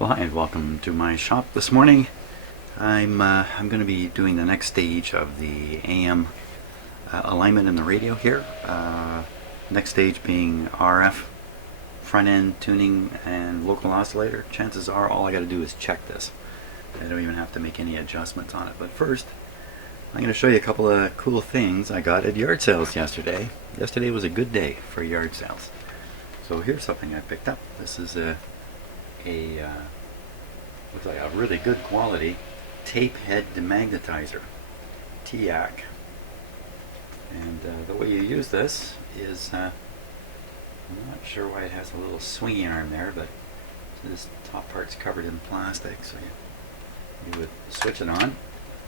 Well, hi and welcome to my shop this morning. I'm going to be doing the next stage of the AM alignment in the radio here. Next stage being RF, front end tuning, and local oscillator. Chances are all I got to do is check this. I don't even have to make any adjustments on it. But first, I'm going to show you a couple of cool things I got at yard sales yesterday. Yesterday was a good day for yard sales. So here's something I picked up. This is looks like a really good quality tape head demagnetizer, TIAC. And the way you use this is, I'm not sure why it has a little swingy arm there, but this top part's covered in plastic, so you would switch it on.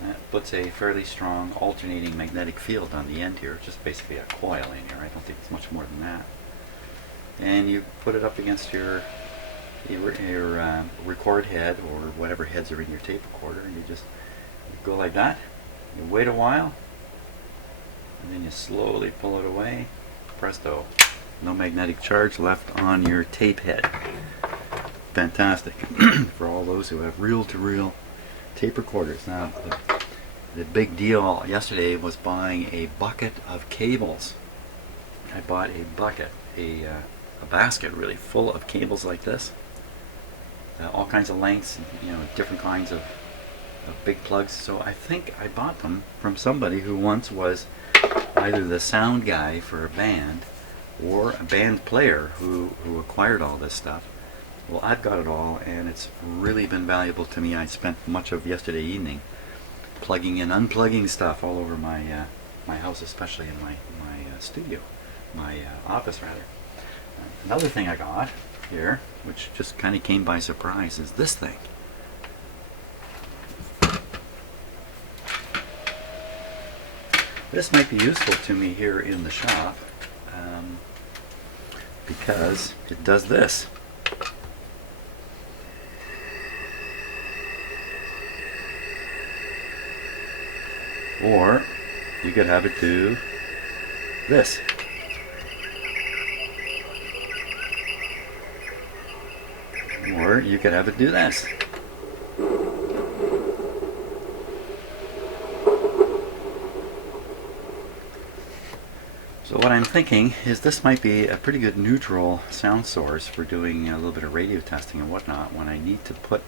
That puts a fairly strong alternating magnetic field on the end here, just basically a coil in here. I don't think it's much more than that. And you put it up against your record head or whatever heads are in your tape recorder, and you go like that. You wait a while, and then you slowly pull it away. Presto, no magnetic charge left on your tape head. Fantastic for all those who have reel-to-reel tape recorders. Now, the big deal yesterday was buying a bucket of cables. I bought a bucket, a basket really full of cables like this. All kinds of lengths, different kinds of big plugs. So I think I bought them from somebody who once was either the sound guy for a band or a band player who acquired all this stuff. Well, I've got it all, and it's really been valuable to me. I spent much of yesterday evening plugging and unplugging stuff all over my my house, especially in my studio, my office rather. Another thing I got here, which just kind of came by surprise, is this thing. This might be useful to me here in the shop because it does this. Or you could have it do this. Or you could have it do this. So what I'm thinking is this might be a pretty good neutral sound source for doing a little bit of radio testing and whatnot when I need to put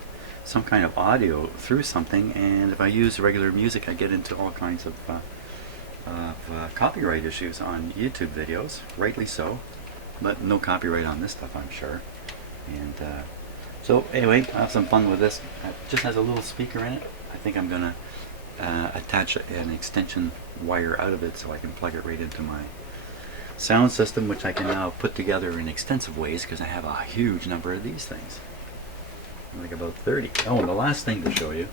some kind of audio through something, and if I use regular music I get into all kinds of copyright issues on YouTube videos, rightly so, but no copyright on this stuff, I'm sure. And so anyway, I'll have some fun with this. It just has a little speaker in it. I think I'm going to attach an extension wire out of it so I can plug it right into my sound system, which I can now put together in extensive ways because I have a huge number of these things. Like about 30. Oh, and the last thing to show you,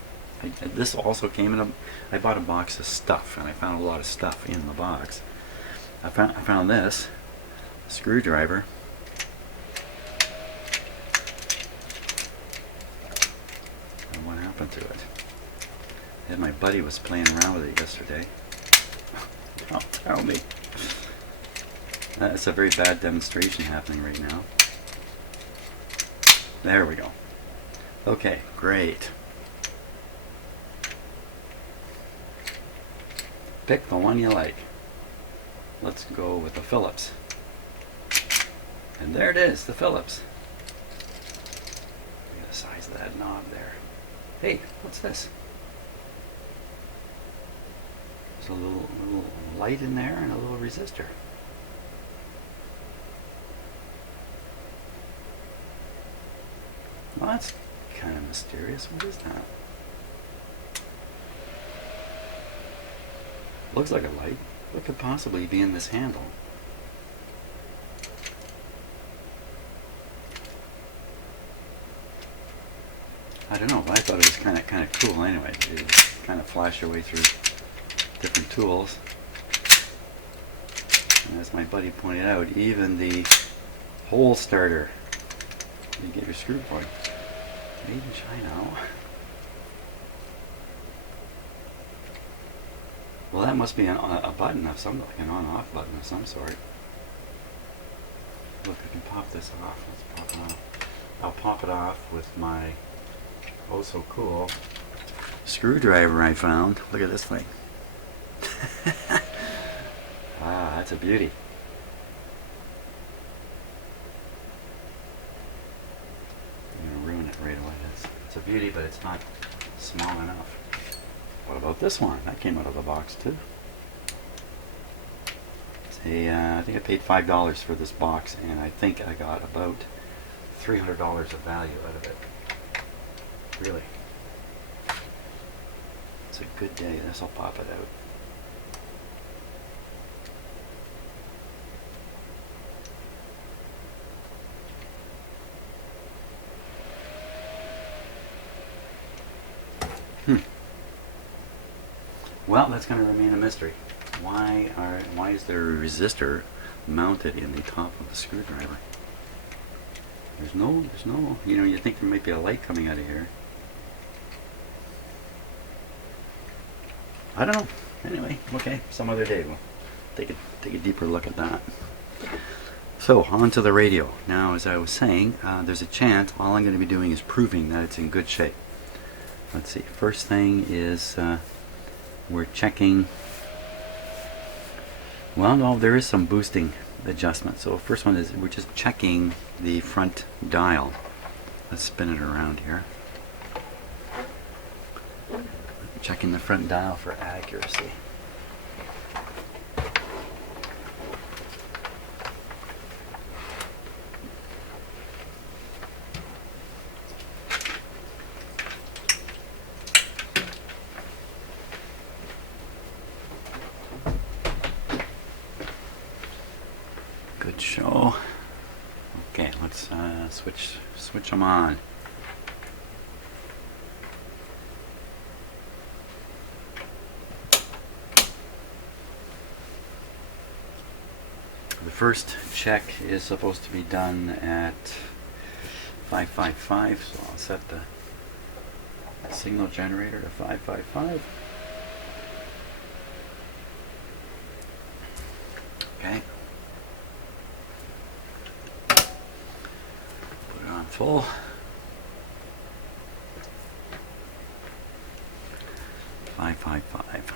this also came in I bought a box of stuff, and I found a lot of stuff in the box. I found this screwdriver. And what happened to it? And my buddy was playing around with it yesterday. Don't tell me. That's a very bad demonstration happening right now. There we go. Okay, great. Pick the one you like. Let's go with the Phillips. And there it is, the Phillips. Look at the size of that knob there. Hey, what's this? There's a little light in there and a little resistor. Well, that's kind of mysterious. What is that? Looks like a light. What could possibly be in this handle? I don't know, but I thought it was kind of cool anyway. It kind of flash your way through different tools. And as my buddy pointed out, even the hole starter. You get your screw point. Made in China. Well, that must be a button of some, like an on-off button of some sort. Look, I can pop this off. Let's pop it off. I'll pop it off with my oh so cool screwdriver I found. Look at this thing. Ah, that's a beauty. I'm gonna ruin it right away. It's a beauty, but it's not small enough. What about this one? That came out of the box too. I think I paid $5 for this box, and I think I got about $300 of value out of it. Really. It's a good day. This will pop it out. Well, that's going to remain a mystery. Why is there a resistor mounted in the top of the screwdriver? There's no, you think there might be a light coming out of here. I don't know. Anyway, okay, some other day we'll take a deeper look at that. So, on to the radio. Now, as I was saying, there's a chance all I'm going to be doing is proving that it's in good shape. Let's see, first thing is we're checking. Well, no, there is some boosting adjustment. So first one is we're just checking the front dial. Let's spin it around here. Checking the front dial for accuracy. Good show. Okay, let's switch them on. The first check is supposed to be done at 555, so I'll set the signal generator to 555. Okay. Put it on full. 555.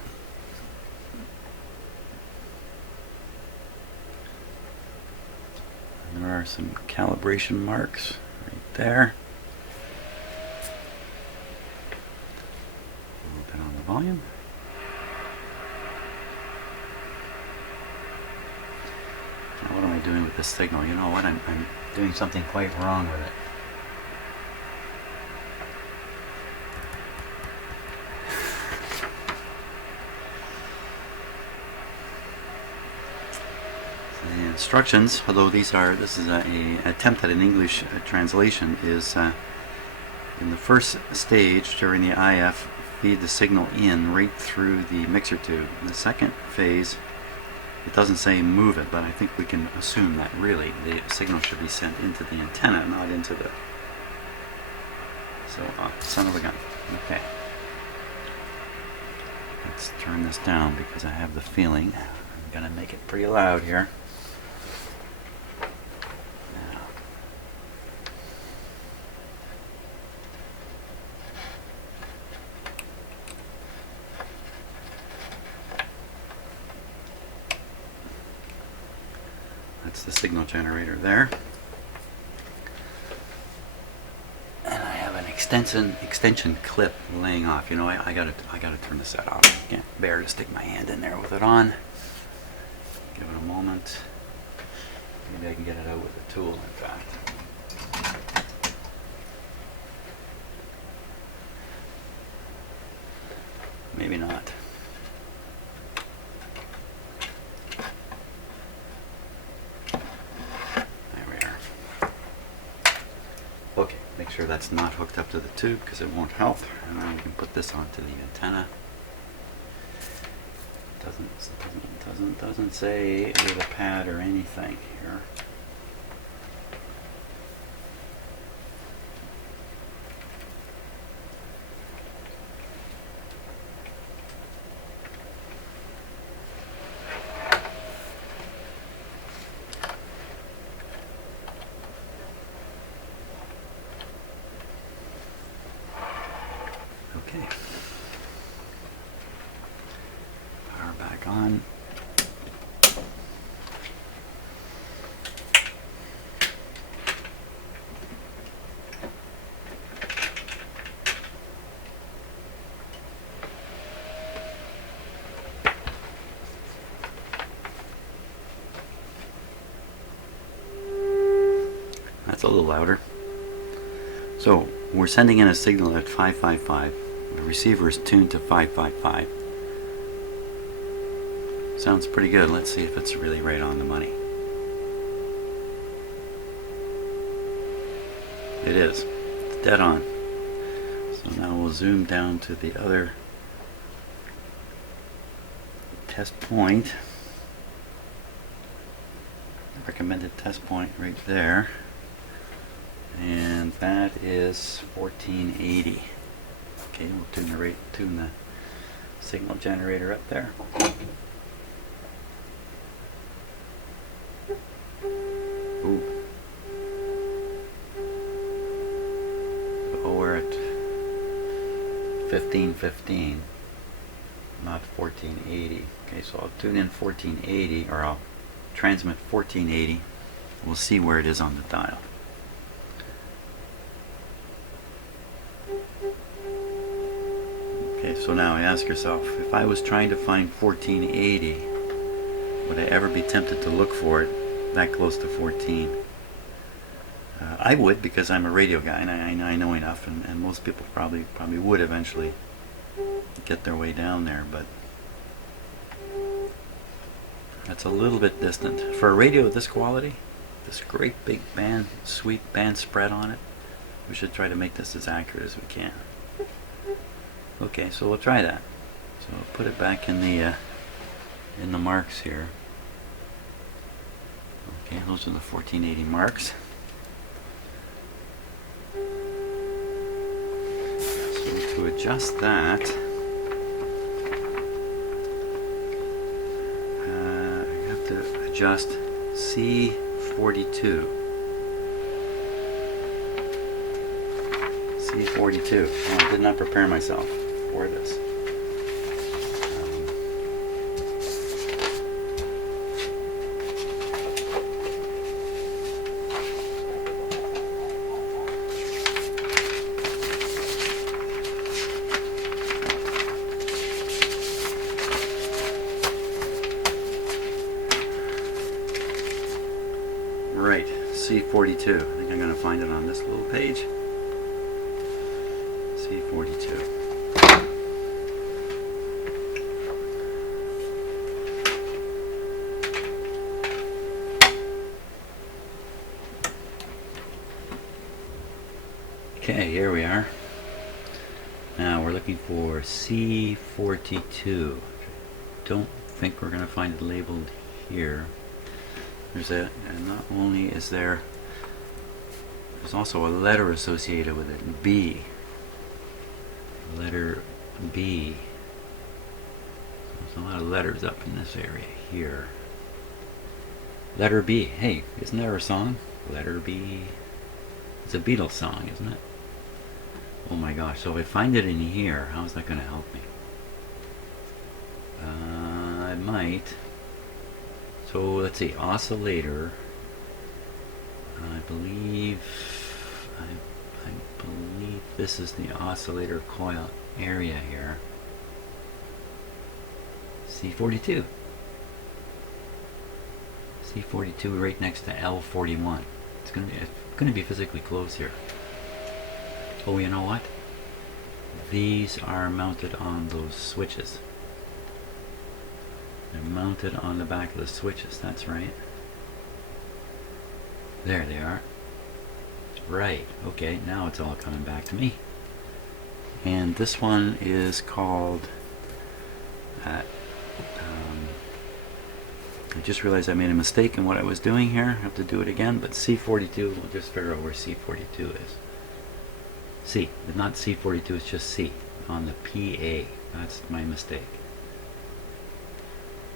There are some calibration marks right there. A little bit on the volume. Now what am I doing with this signal? You know what? I'm doing something quite wrong with it. The instructions, although this is an attempt at an English translation, is in the first stage during the IF, feed the signal in right through the mixer tube. In the second phase, it doesn't say move it, but I think we can assume that really the signal should be sent into the antenna, not into the... So, son of a gun. Okay. Let's turn this down because I have the feeling I'm going to make it pretty loud here. That's the signal generator there. And I have an extension clip laying off. You know, I gotta turn the set off. I can't bear to stick my hand in there with it on. Give it a moment. Maybe I can get it out with a tool, in fact. Maybe not. Okay, make sure that's not hooked up to the tube because it won't help. And then we can put this onto the antenna. Doesn't say with a pad or anything here. Okay. Power back on. That's a little louder. So we're sending in a signal at 555. The receiver is tuned to 555. Sounds pretty good. Let's see if it's really right on the money. It is. It's dead on. So now we'll zoom down to the other test point. Recommended test point right there. And that is 1480. Okay, we'll tune the signal generator up there. Ooh. Oh, we're at 1515, not 1480. Okay, so I'll tune in 1480, or I'll transmit 1480. We'll see where it is on the dial. Okay, so now ask yourself, if I was trying to find 1480, would I ever be tempted to look for it that close to 14? I would, because I'm a radio guy and I know enough, and most people probably would eventually get their way down there, but that's a little bit distant. For a radio of this quality, this great big band, sweet band spread on it, we should try to make this as accurate as we can. Okay, so we'll try that. So we'll put it back in the marks here. Okay, those are the 1480 marks. So to adjust that, I have to adjust C42. C42. Oh, I did not prepare myself for this. Right, C42. I think I'm going to find it on this little page. C42. Okay, here we are. Now we're looking for C42. Don't think we're going to find it labeled here. There's a, and not only is there's also a letter associated with it, B. Letter B. There's a lot of letters up in this area here. Letter B. Hey, isn't there a song? Letter B. It's a Beatles song, isn't it? Oh my gosh, so if I find it in here, how is that going to help me? I might. So let's see, oscillator. I believe this is the oscillator coil area here. C42. C42 right next to L41. It's going to be physically close here. Oh, you know what? These are mounted on those switches. They're mounted on the back of the switches, that's right. There they are. Right, okay, now it's all coming back to me. And this one is called, I just realized I made a mistake in what I was doing here. I have to do it again, but C42, we'll just figure out where C42 is. C, not C42, it's just C on the PA. That's my mistake.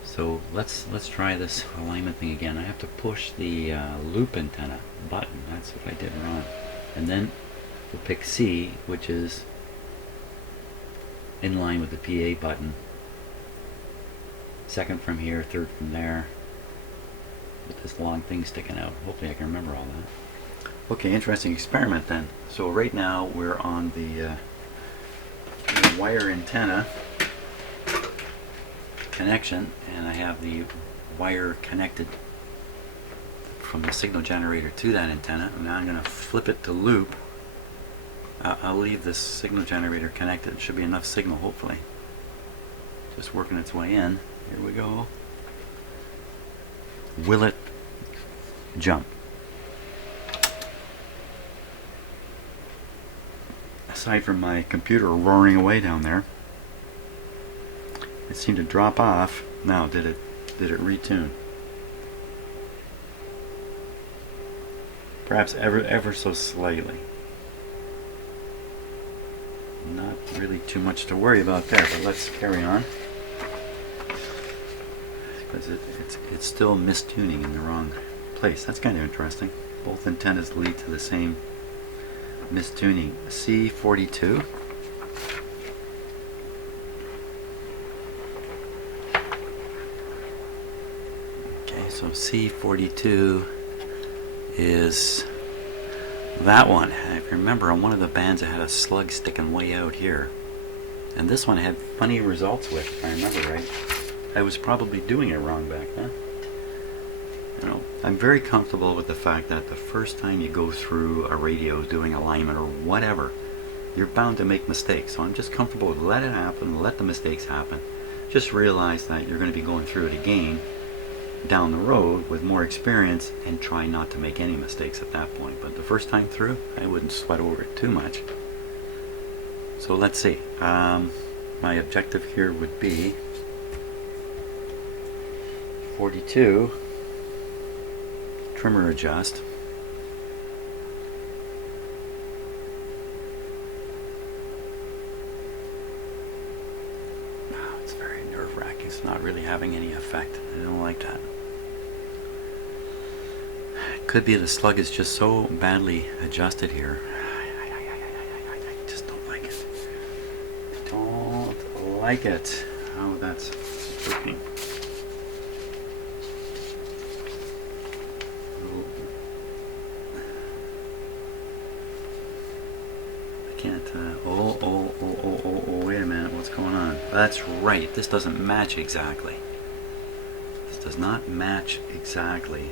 So let's try this alignment thing again. I have to push the loop antenna button. That's what I did wrong. And then we'll pick C, which is in line with the PA button. Second from here, third from there, with this long thing sticking out. Hopefully I can remember all that. Okay, interesting experiment then. So right now we're on the wire antenna connection, and I have the wire connected from the signal generator to that antenna. And now I'm going to flip it to loop. I'll leave this signal generator connected. It should be enough signal, hopefully. Just working its way in. Here we go. Will it jump? Aside from my computer roaring away down there, it seemed to drop off. Now, did it retune? Perhaps ever so slightly. Not really too much to worry about there, but let's carry on. Because it's still mistuning in the wrong place. That's kind of interesting. Both antennas lead to the same mistuning. C42. Okay, so C42 is that one. If you remember, on one of the bands it had a slug sticking way out here. And this one had funny results with, if I remember right. I was probably doing it wrong back then. You know, I'm very comfortable with the fact that the first time you go through a radio doing alignment or whatever, you're bound to make mistakes. So I'm just comfortable with let it happen, let the mistakes happen. Just realize that you're going to be going through it again down the road with more experience, and try not to make any mistakes at that point. But the first time through, I wouldn't sweat over it too much. So let's see. My objective here would be 42, trimmer adjust. Oh, it's very nerve-wracking. It's not really having any effect. I don't like that. It could be the slug is just so badly adjusted here. I just don't like it. Don't like it. How that's working. Can't, oh, wait a minute, what's going on? That's right, this doesn't match exactly. This does not match exactly.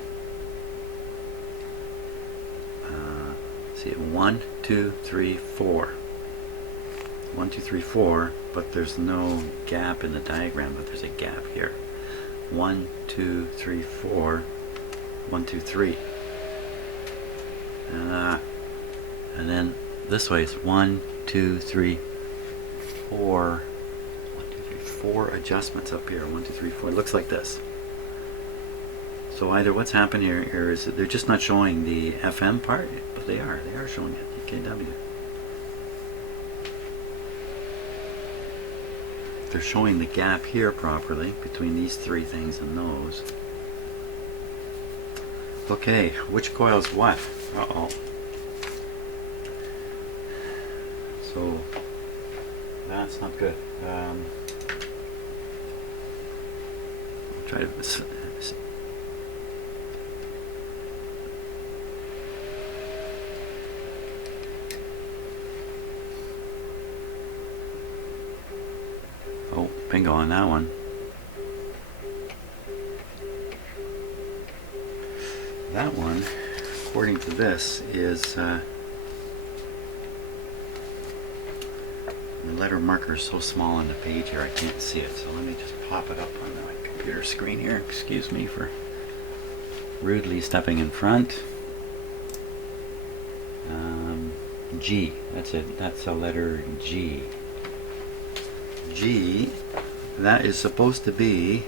See, 1, 2, 3, 4. 1, 2, 3, 4, but there's no gap in the diagram, but there's a gap here. 1, 2, 3, 4. 1, 2, 3. And then this way it's 1, 2, 3, 4. 1, 2, 3, 4 adjustments up here. 1, 2, 3, 4. It looks like this. So either what's happened here is that they're just not showing the FM part, but they are showing it. EKW. They're showing the gap here properly between these three things and those. Okay, which coil's what? Uh-oh. So that's not good. I'll try to oh, bingo on that one. That one, according to this, is the letter marker is so small on the page here I can't see it, so let me just pop it up on my computer screen here. Excuse me for rudely stepping in front. G, that's it, that's the letter G. G, that is supposed to be,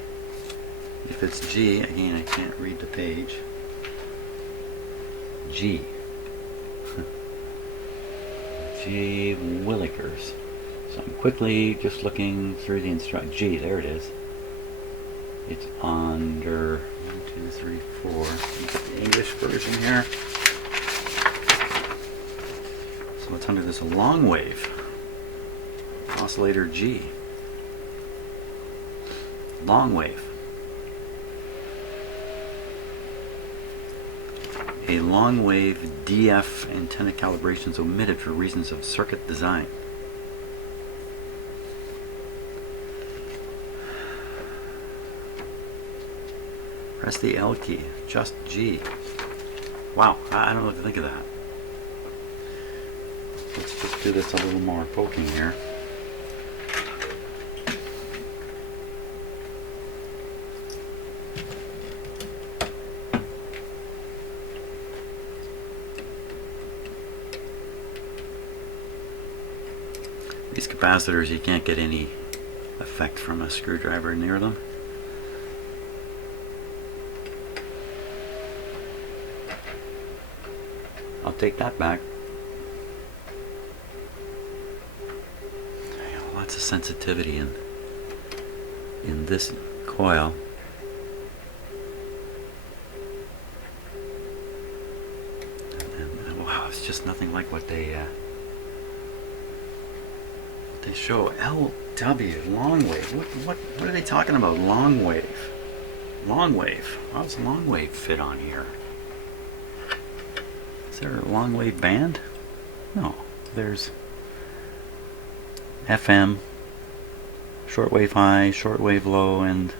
if it's G, again I can't read the page, G. G Willikers. So I'm quickly just looking through the instruct. G, there it is. It's under 1, 2, 3, 4. Get the English version here. So it's under this long wave. oscillator G. Long wave. A long wave DF antenna calibration is omitted for reasons of circuit design. Press the L key, just G. Wow, I don't know what to think of that. Let's just do this a little more poking here. These capacitors, you can't get any effect from a screwdriver near them. I'll take that back. Lots of sensitivity in this coil. And wow, it's just nothing like what they show. LW, long wave. What are they talking about? Long wave. Long wave. How does long wave fit on here? Is there a long wave band? No. There's FM, shortwave high, shortwave low, and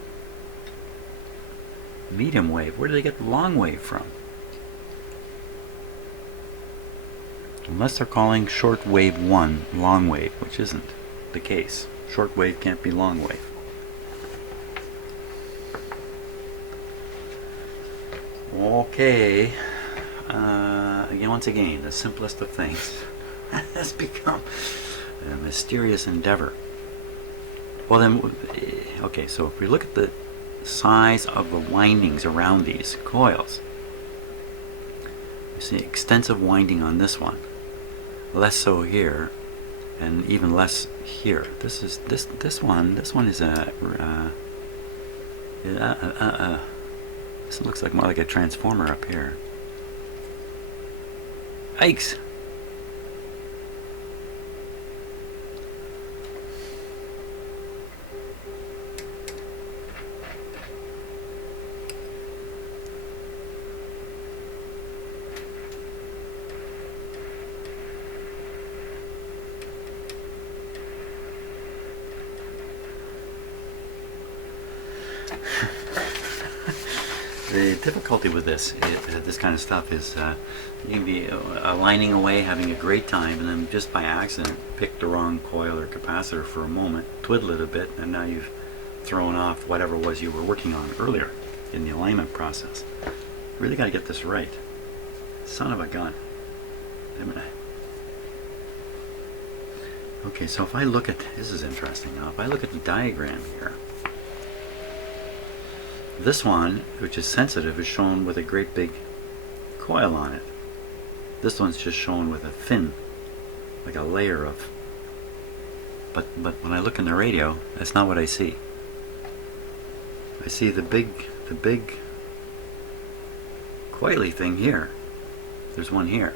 medium wave. Where do they get the long wave from? Unless they're calling shortwave 1 long wave, which isn't the case. Shortwave can't be long wave. Okay. Once again, the simplest of things has become a mysterious endeavor. Well then, okay, so if we look at the size of the windings around these coils, you see extensive winding on this one, less so here, and even less here. This one is a this looks like more like a transformer up here. Yikes! The difficulty with this kind of stuff is you can be aligning away, having a great time, and then just by accident pick the wrong coil or capacitor for a moment, twiddle it a bit, and now you've thrown off whatever it was you were working on earlier in the alignment process. Really got to get this right. Son of a gun. Okay, so if I look at, this is interesting now, if I look at the diagram here, this one, which is sensitive, is shown with a great big coil on it. This one's just shown with a thin, like a layer of, but when I look in the radio, that's not what I see. I see the big coily thing here. There's one here.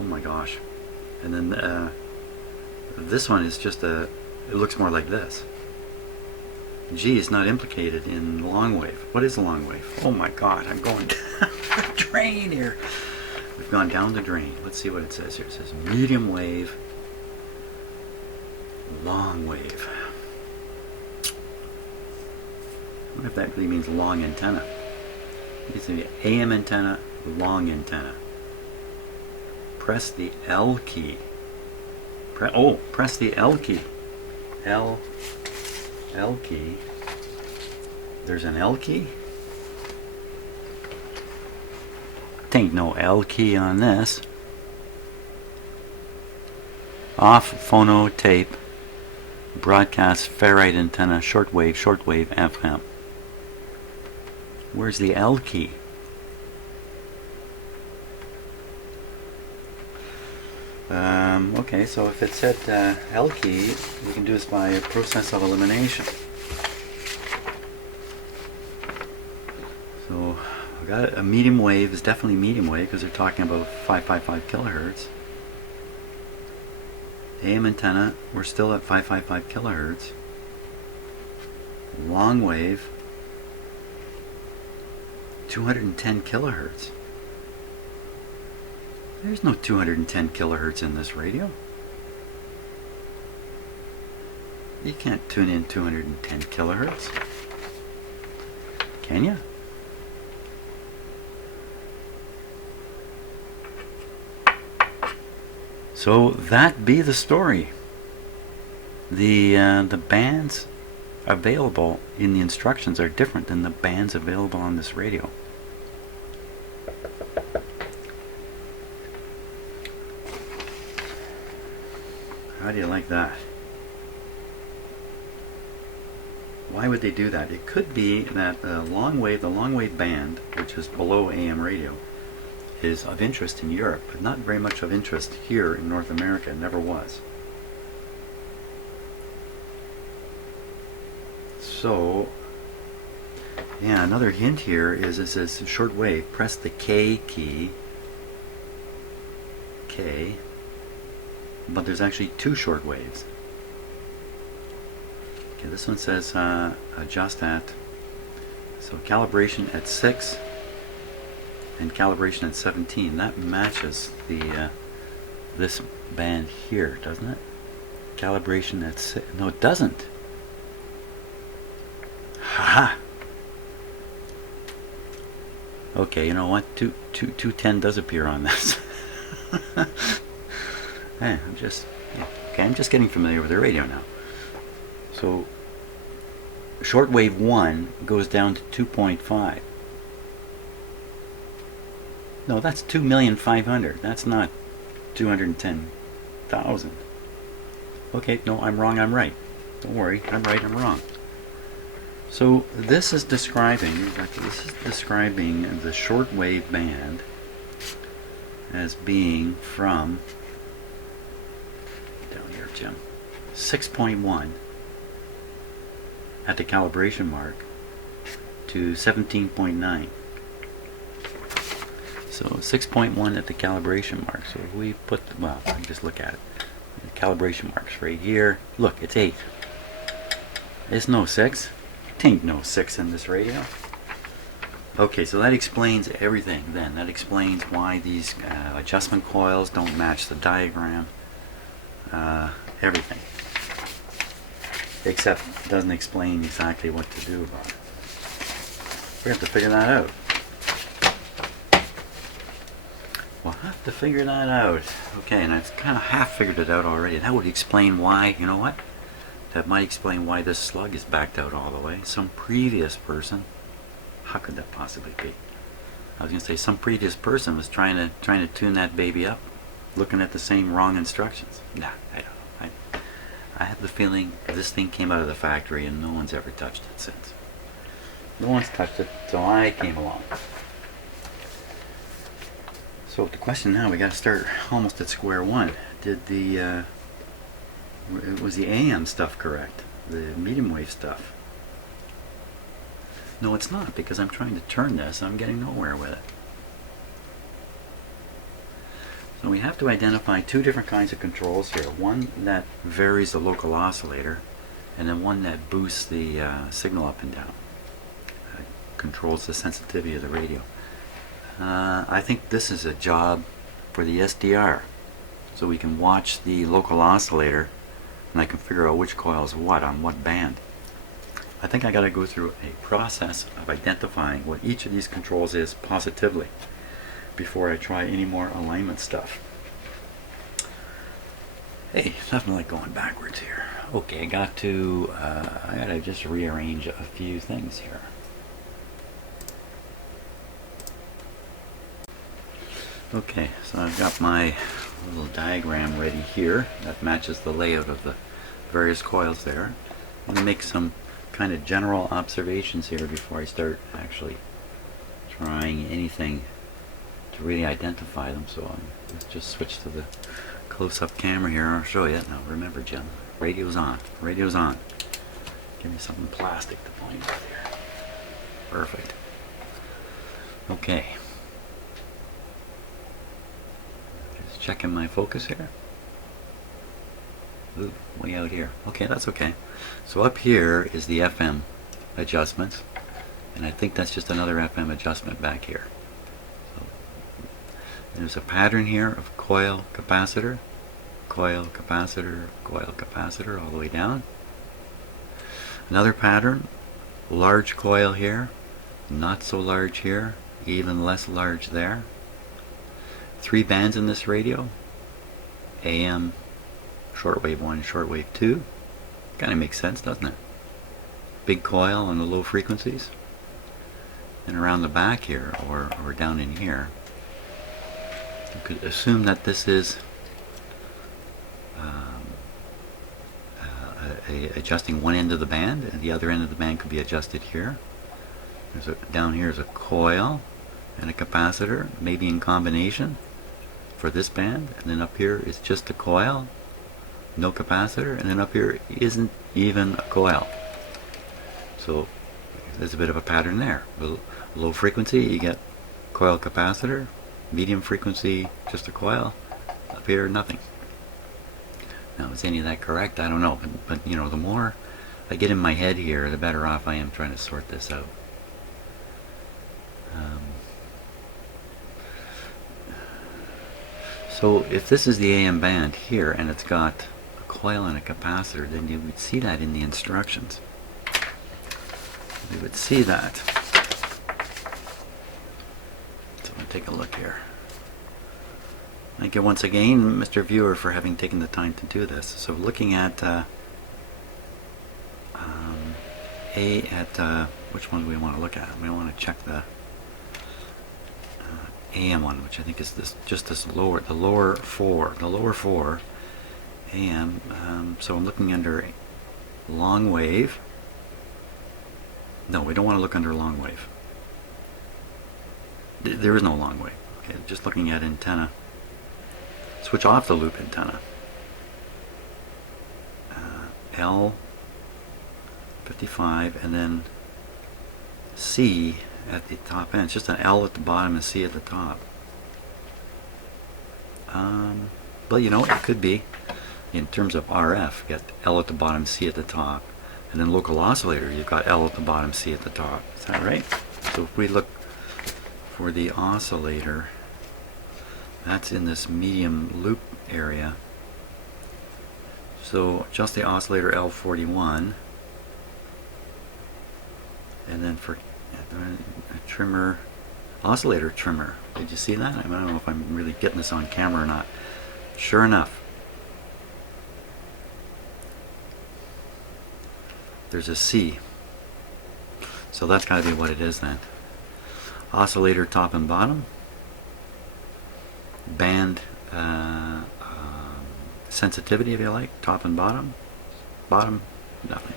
Oh my gosh. And then this one is just it looks more like this. G is not implicated in long wave. What is a long wave? Oh my god, I'm going down the drain here. We've gone down the drain. Let's see what it says here. It says medium wave, long wave. I wonder if that really means long antenna. It needs to be AM antenna, long antenna. Press the L key. Press the L key. L key. There's an L key? Ain't no L key on this. Off phono tape. Broadcast ferrite antenna, shortwave FM. Where's the L key? Okay, so if it's at L key, we can do this by a process of elimination. So we got a medium wave, is definitely medium wave because they're talking about 555 kilohertz. AM antenna, we're still at 555 kilohertz. Long wave, 210 kilohertz. There's no 210 kilohertz in this radio. You can't tune in 210 kilohertz. Can you? So that be the story. The bands available in the instructions are different than the bands available on this radio. How do you like that? Why would they do that? It could be that the long wave band, which is below AM radio, is of interest in Europe, but not very much of interest here in North America. It never was. So, yeah, another hint here is it says short wave. Press the K key. K. But there's actually two short waves. Okay, this one says adjust at. So calibration at 6 and calibration at 17. That matches the this band here, doesn't it? Calibration at 6. No, it doesn't. Haha. Okay, you know what? 210 does appear on this. Hey, I'm just getting familiar with the radio now. So shortwave 1 goes down to 2.5. No, that's 2,500,000. That's not 210,000. Okay, no, I'm wrong, I'm right. Don't worry, I'm right, I'm wrong. So this is describing the shortwave band as being from, down here, Jim, 6.1 at the calibration mark to 17.9. So 6.1 at the calibration mark. So if we put, well, I can just look at it. The calibration marks right here. Look, it's 8. It's no 6. It ain't no 6 in this radio. Okay, so that explains everything then. That explains why these adjustment coils don't match the diagram. Everything. Except it doesn't explain exactly what to do about it. We have to figure that out. We'll have to figure that out. Okay, and I've kind of half figured it out already. That would explain why, you know what? That might explain why this slug is backed out all the way. Some previous person, how could that possibly be? I was going to say some previous person was trying to tune that baby up, looking at the same wrong instructions. Nah, I don't know. I have the feeling this thing came out of the factory and no one's ever touched it since. No one's touched it, so I came along. So the question now, we got to start almost at square one. Did the was the AM stuff correct? The medium wave stuff? No, it's not, because I'm trying to turn this. I'm getting nowhere with it. So we have to identify two different kinds of controls here. One that varies the local oscillator, and then one that boosts the signal up and down. Controls the sensitivity of the radio. I think this is a job for the SDR, so we can watch the local oscillator and I can figure out which coil is what on what band. I think I got to go through a process of identifying what each of these controls is positively before I try any more alignment stuff. Hey, nothing like going backwards here. Okay, I got to just rearrange a few things here. Okay, so I've got my little diagram ready here that matches the layout of the various coils there. I'm going to make some kind of general observations here before I start actually trying anything to really identify them. So let's just switch to the close-up camera here and I'll show you. Now remember, Jim, radio's on. Radio's on. Give me something plastic to point with here. Perfect. Okay. Just checking my focus here. Ooh, way out here. Okay, that's okay. So up here is the FM adjustments, and I think that's just another FM adjustment back here. So there's a pattern here of coil capacitor, coil capacitor, coil capacitor, all the way down. Another pattern, large coil here, not so large here, even less large there. 3 bands in this radio, AM, shortwave 1, shortwave 2. Kind of makes sense, doesn't it? Big coil on the low frequencies. And around the back here, or down in here, you could assume that this is adjusting one end of the band, and the other end of the band could be adjusted here. Down here is a coil and a capacitor, maybe in combination for this band, and then up here is just a coil, no capacitor, and then up here isn't even a coil. So there's a bit of a pattern there. Low frequency, you get coil capacitor. Medium frequency, just a coil. Up here, nothing. Now, is any of that correct? I don't know. But you know, the more I get in my head here, the better off I am trying to sort this out. So if this is the AM band here, and it's got a coil and a capacitor, then you would see that in the instructions. We would see that. So I'll take a look here. Thank you once again, Mr. Viewer, for having taken the time to do this. So looking at which one do we want to look at? We want to check the AM one, which I think is this lower, the lower four AM. So I'm looking under long wave. No, we don't want to look under long wave. There is no long wave. Okay, just looking at antenna. Switch off the loop antenna. L55, and then C at the top end. It's just an L at the bottom and C at the top. But you know, it could be, in terms of RF, you got L at the bottom, C at the top. And then local oscillator, you've got L at the bottom, C at the top. Is that right? So if we look for the oscillator, that's in this medium loop area. So just the oscillator L41, and then for a trimmer, oscillator trimmer. Did you see that? I don't know if I'm really getting this on camera or not. Sure enough, there's a C. So that's got to be what it is then. Oscillator top and bottom. Band sensitivity, if you like, top and bottom. Bottom, nothing.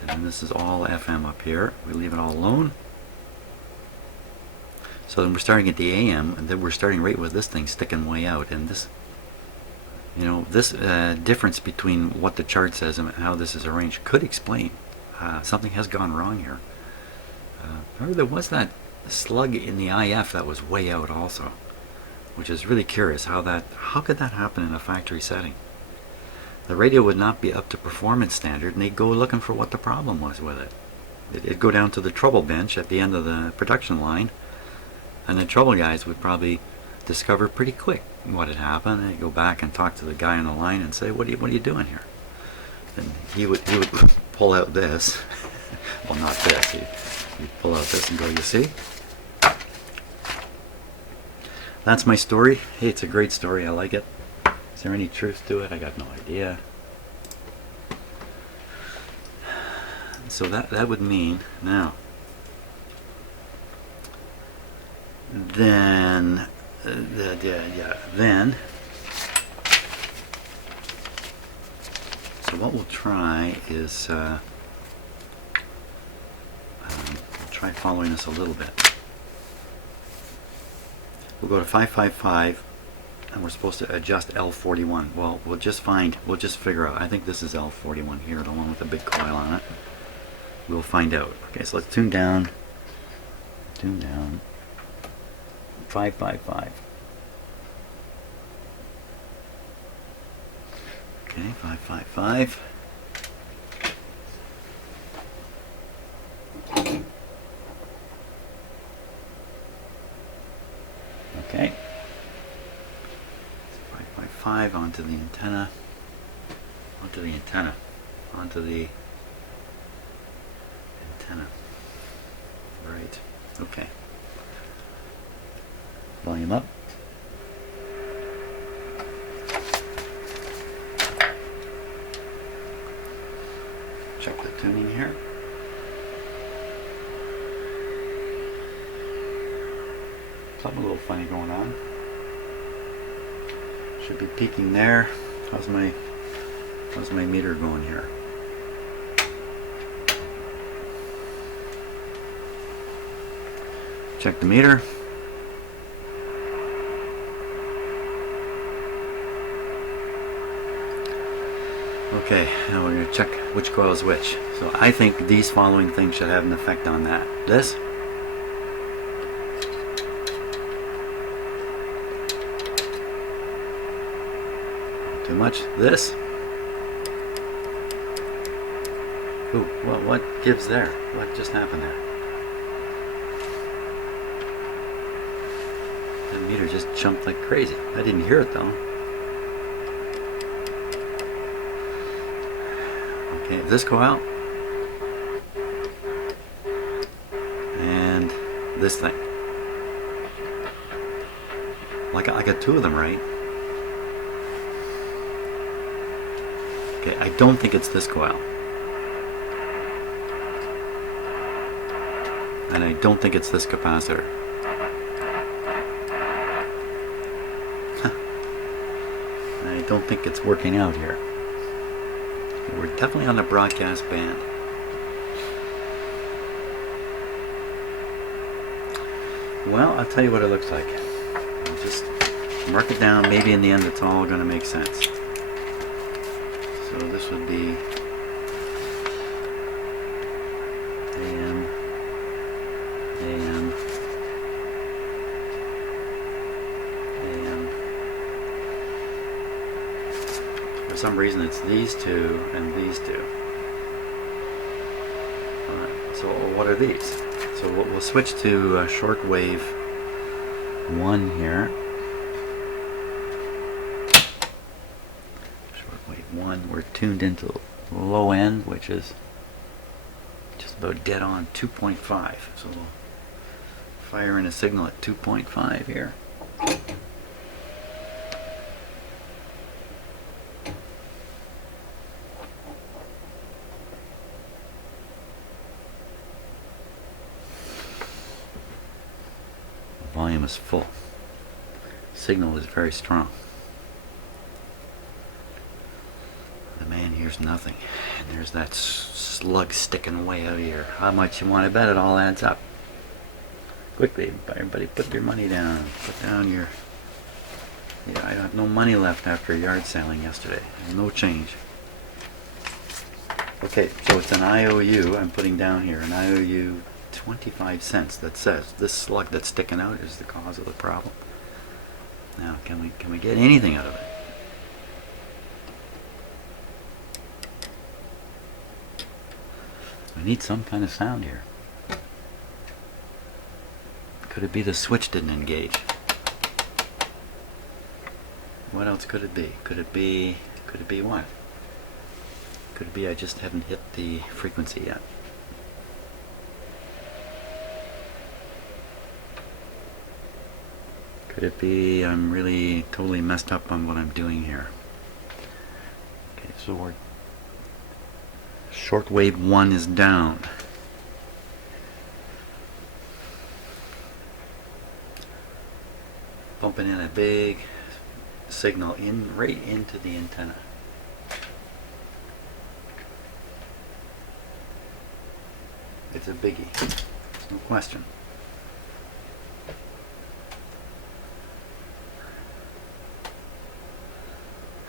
And then this is all FM up here. We leave it all alone. So then we're starting at the AM, and then we're starting right with this thing sticking way out. And this, you know, this difference between what the chart says and how this is arranged could explain something has gone wrong here. Remember, there was that slug in the IF that was way out also, which is really curious. How could that happen in a factory setting? The radio would not be up to performance standard, and they'd go looking for what the problem was with it. It'd go down to the trouble bench at the end of the production line, and the trouble guys would probably discover pretty quick what had happened. They'd go back and talk to the guy on the line and say, what are you doing here? And he would pull out this. Well, not this. He'd pull out this and go, you see? That's my story. Hey, it's a great story. I like it. Is there any truth to it? I got no idea. So that would mean now. Then, then. So what we'll try is we'll try following this a little bit. We'll go to 555, and we're supposed to adjust L41. Well, we'll just figure out. I think this is L41 here, the one with the big coil on it. We'll find out. Okay, so let's tune down. 555. Okay, 555. Okay. 555 onto the antenna. Onto the antenna. Onto the antenna. Right. Okay. Volume up. Check the tuning here. Something a little funny going on. Should be peaking there. How's my meter going here? Check the meter. Okay, now we're going to check which coil is which. So I think these following things should have an effect on that. This. Too much. This. Ooh, what gives there? What just happened there? That meter just jumped like crazy. I didn't hear it though. Okay, if this go out, and this thing. I got two of them right. Okay, I don't think it's this coil. And I don't think it's this capacitor. I don't think it's working out here. We're definitely on the broadcast band. Well, I'll tell you what it looks like. I'll just mark it down. Maybe in the end it's all going to make sense. So this would be AM, AM, AM. For some reason it's these two and these two. Alright, so what are these? So we'll switch to shortwave 1 here. Shortwave 1, we're tuned into low end, which is just about dead on 2.5. So we'll fire in a signal at 2.5 here. Volume is full. Signal is very strong. The man hears nothing. And there's that slug sticking way out here. How much you want to bet it all adds up? Quickly, everybody put your money down. Put down your... Yeah, I have no money left after yard selling yesterday. No change. Okay, so it's an IOU I'm putting down here. An IOU 25 cents that says this slug that's sticking out is the cause of the problem. Now, can we get anything out of it? We need some kind of sound here. Could it be the switch didn't engage? What else could it be? Could it be what? Could it be I just haven't hit the frequency yet? Could it be I'm really totally messed up on what I'm doing here? Okay, so we're shortwave 1 is down. Bumping in a big signal right into the antenna. It's a biggie. There's no question.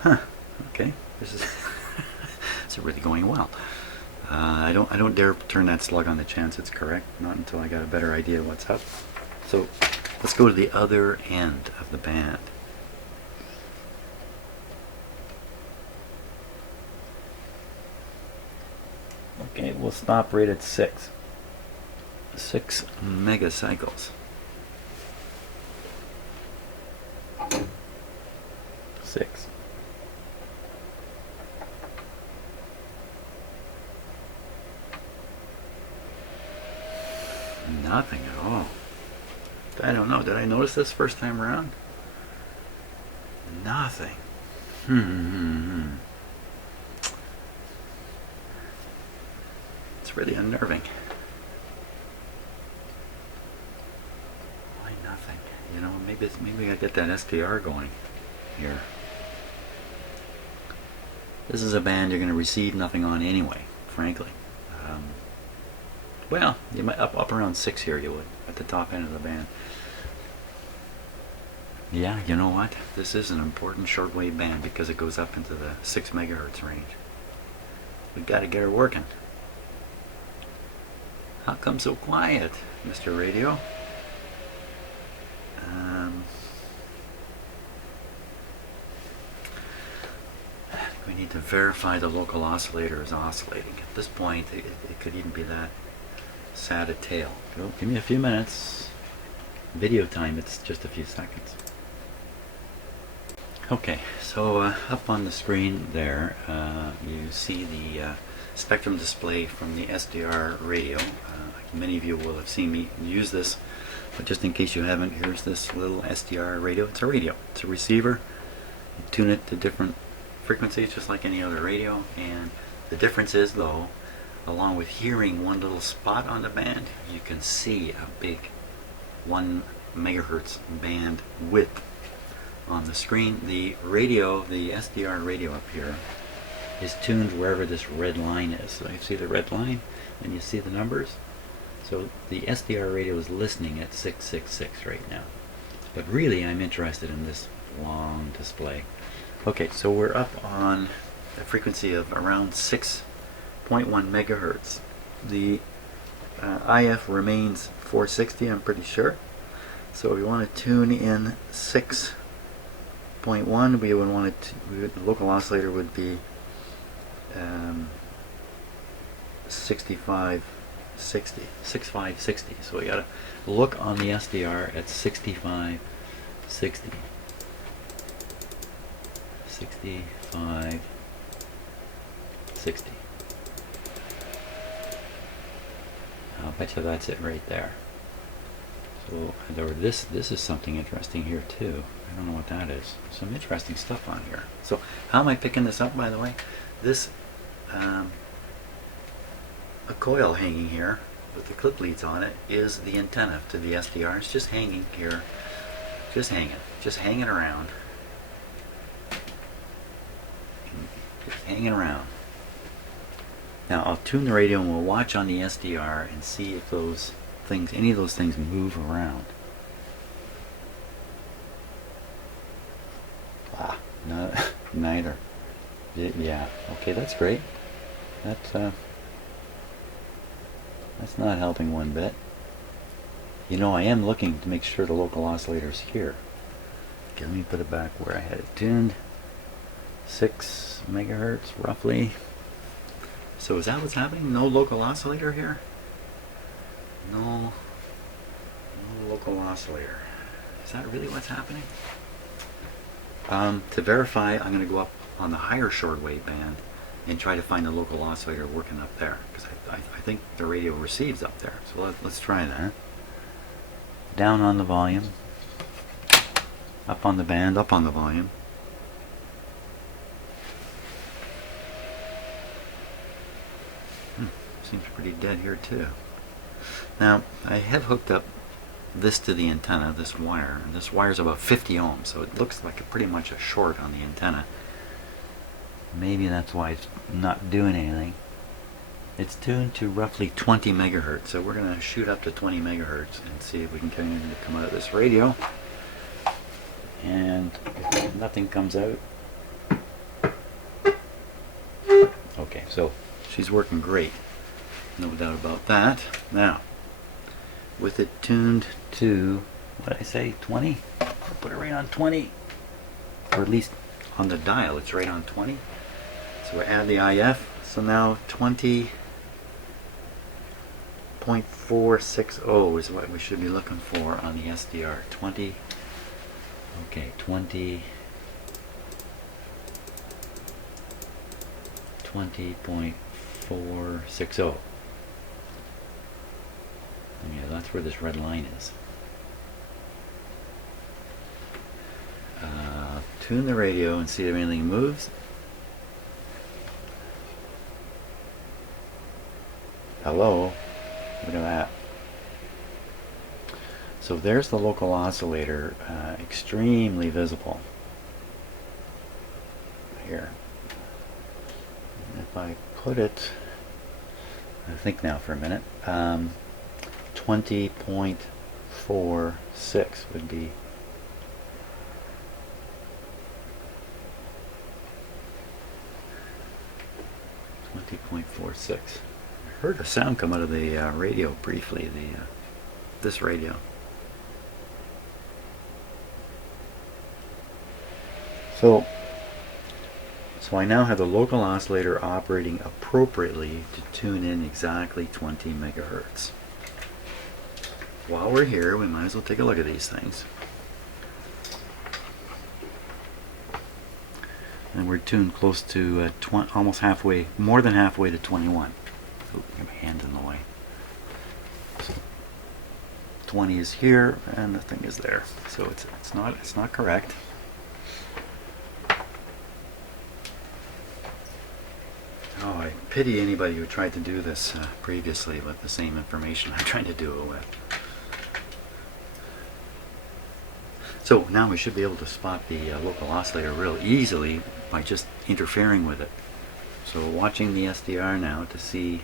Huh. Okay. This is this is really going well. I don't dare turn that slug on the chance it's correct. Not until I got a better idea of what's up. So let's go to the other end of the band. we'll stop right at 6 megacycles. 6. Nothing at all. I don't know. Did I notice this first time around? Nothing. It's really unnerving. Why nothing? You know, maybe I gotta get that SDR going here. This is a band you're going to receive nothing on anyway, frankly. Well, you might up around 6 here, you would, at the top end of the band. Yeah, you know what? This is an important shortwave band because it goes up into the 6 megahertz range. We've got to get her working. How come so quiet, Mr. Radio? We need to verify the local oscillator is oscillating. At this point, it could even be that sad a tale. Well, give me a few minutes. Video time, it's just a few seconds. Okay, so up on the screen there, you see the spectrum display from the SDR radio. Many of you will have seen me use this, but just in case you haven't, here's this little SDR radio. It's a radio. It's a receiver. You tune it to different frequencies just like any other radio, and the difference is, though, along with hearing one little spot on the band, you can see a big 1 megahertz band width on the screen. The radio, the SDR radio up here, is tuned wherever this red line is. So you see the red line and you see the numbers. So the SDR radio is listening at 666 right now. But really I'm interested in this long display. Okay, so we're up on a frequency of around 6.1 megahertz. The IF remains 460, I'm pretty sure. So we want to tune in 6.1. We would want it. The local oscillator would be 6560. So we got to look on the SDR at 6560. 6560. I'll bet you that's it right there. So this is something interesting here too. I don't know what that is. Some interesting stuff on here. So how am I picking this up, by the way? This a coil hanging here with the clip leads on it is the antenna to the SDR. It's just hanging here, just hanging around. Just hanging around. Now I'll tune the radio and we'll watch on the SDR and see if those things, any of those things, move around. No, neither. Yeah. Okay, that's great. That's not helping one bit. You know, I am looking to make sure the local oscillator's here. Okay, let me put it back where I had it tuned. 6 megahertz roughly. So is that what's happening? No local oscillator here? No local oscillator. Is that really what's happening? To verify, I'm going to go up on the higher shortwave band and try to find the local oscillator working up there, because I think the radio receives up there. So let's try that. Down on the volume, up on the band, up on the volume. Seems pretty dead here too. Now I have hooked up this to the antenna, this wire, and this wire is about 50 ohms, so it looks like pretty much a short on the antenna. Maybe that's why it's not doing anything. It's tuned to roughly 20 megahertz, so we're going to shoot up to 20 megahertz and see if we can get anything to come out of this radio. And if nothing comes out, okay, so she's working great, no doubt about that. Now, with it tuned to, what did I say, 20? I'll put it right on 20, or at least on the dial it's right on 20. So we add the IF, so now 20 20.460 is what we should be looking for on the SDR. 20. Okay, 20.460. Yeah, that's where this red line is. Tune the radio and see if anything moves. Hello, look at that. So there's the local oscillator, extremely visible here. And if I put it, I think now for a minute, 20.46 would be .46. I heard a sound come out of the radio briefly. This radio. So I now have the local oscillator operating appropriately to tune in exactly 20 megahertz. While we're here, we might as well take a look at these things. And we're tuned close to almost halfway, more than halfway to 21. Oh, get my hand in the way. So 20 is here, and the thing is there. So it's not correct. Oh, I pity anybody who tried to do this previously with the same information I'm trying to do it with. So now we should be able to spot the local oscillator real easily by just interfering with it. So watching the SDR now to see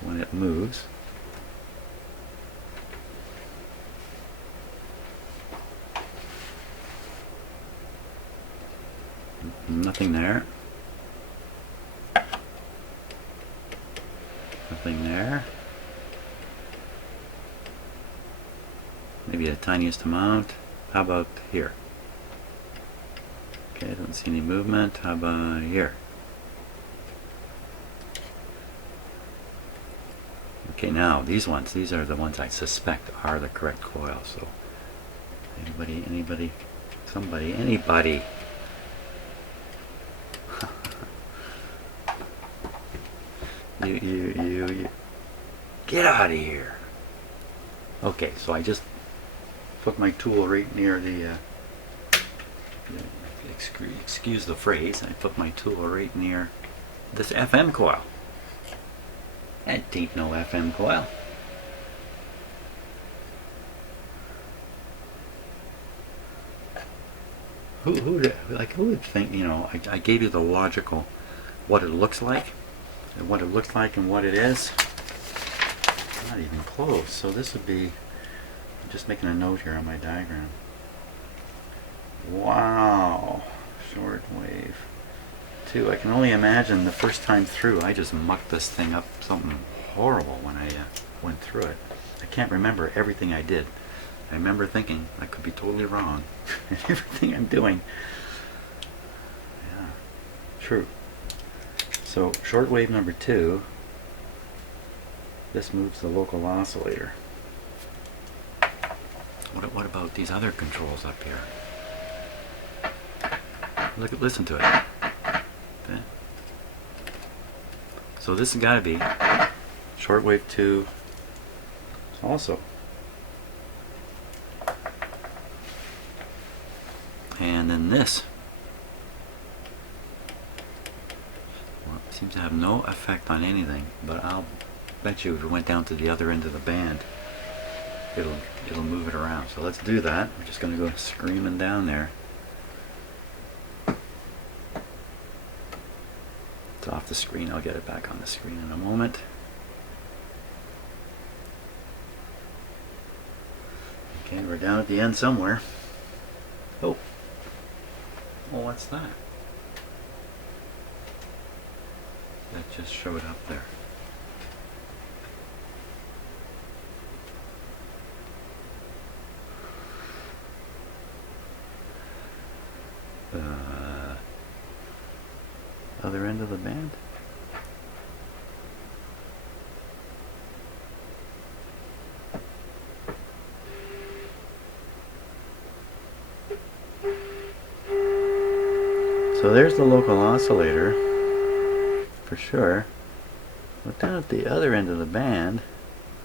when it moves. Nothing there. Nothing there. Maybe the tiniest amount. How about here? Okay, don't see any movement. How about here? Okay, now these are the ones I suspect are the correct coil. So anybody, somebody, anybody. you get out of here. Okay, so I just put my tool right near the excuse the phrase, I put my tool right near this FM coil. That ain't no FM coil. Who would think, you know, I gave you the logical, what it looks like, and what it looks like and what it is. Not even close. So this would be, I'm just making a note here on my diagram. Wow, shortwave 2. I can only imagine the first time through I just mucked this thing up something horrible when I went through it. I can't remember everything I did. I remember thinking I could be totally wrong in everything I'm doing. Yeah, true. So shortwave number 2, this moves the local oscillator. What about these other controls up here? Listen to it. Okay. So this has got to be shortwave 2 also. And then this seems to have no effect on anything, but I'll bet you if it went down to the other end of the band, it'll move it around. So let's do that. We're just going to go screaming down there. It's off the screen. I'll get it back on the screen in a moment. Okay, we're down at the end somewhere. Oh. Well, what's that? That just showed up there. Other end of the band? So there's the local oscillator, for sure. But down at the other end of the band,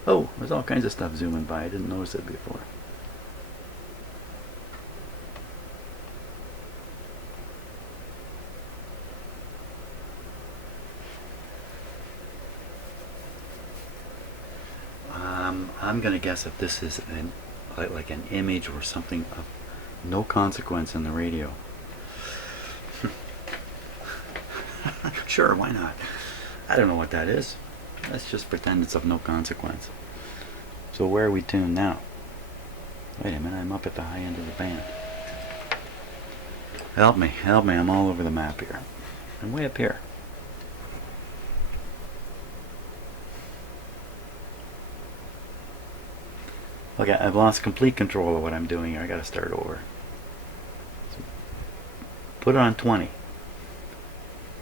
oh, there's all kinds of stuff zooming by. I didn't notice it before. I'm going to guess that this is like an image or something of no consequence in the radio. Sure, why not? I don't know what that is. Let's just pretend it's of no consequence. So where are we tuned now? Wait a minute, I'm up at the high end of the band. Help me, I'm all over the map here. I'm way up here. Okay, I've lost complete control of what I'm doing here. I gotta start over. So put it on 20.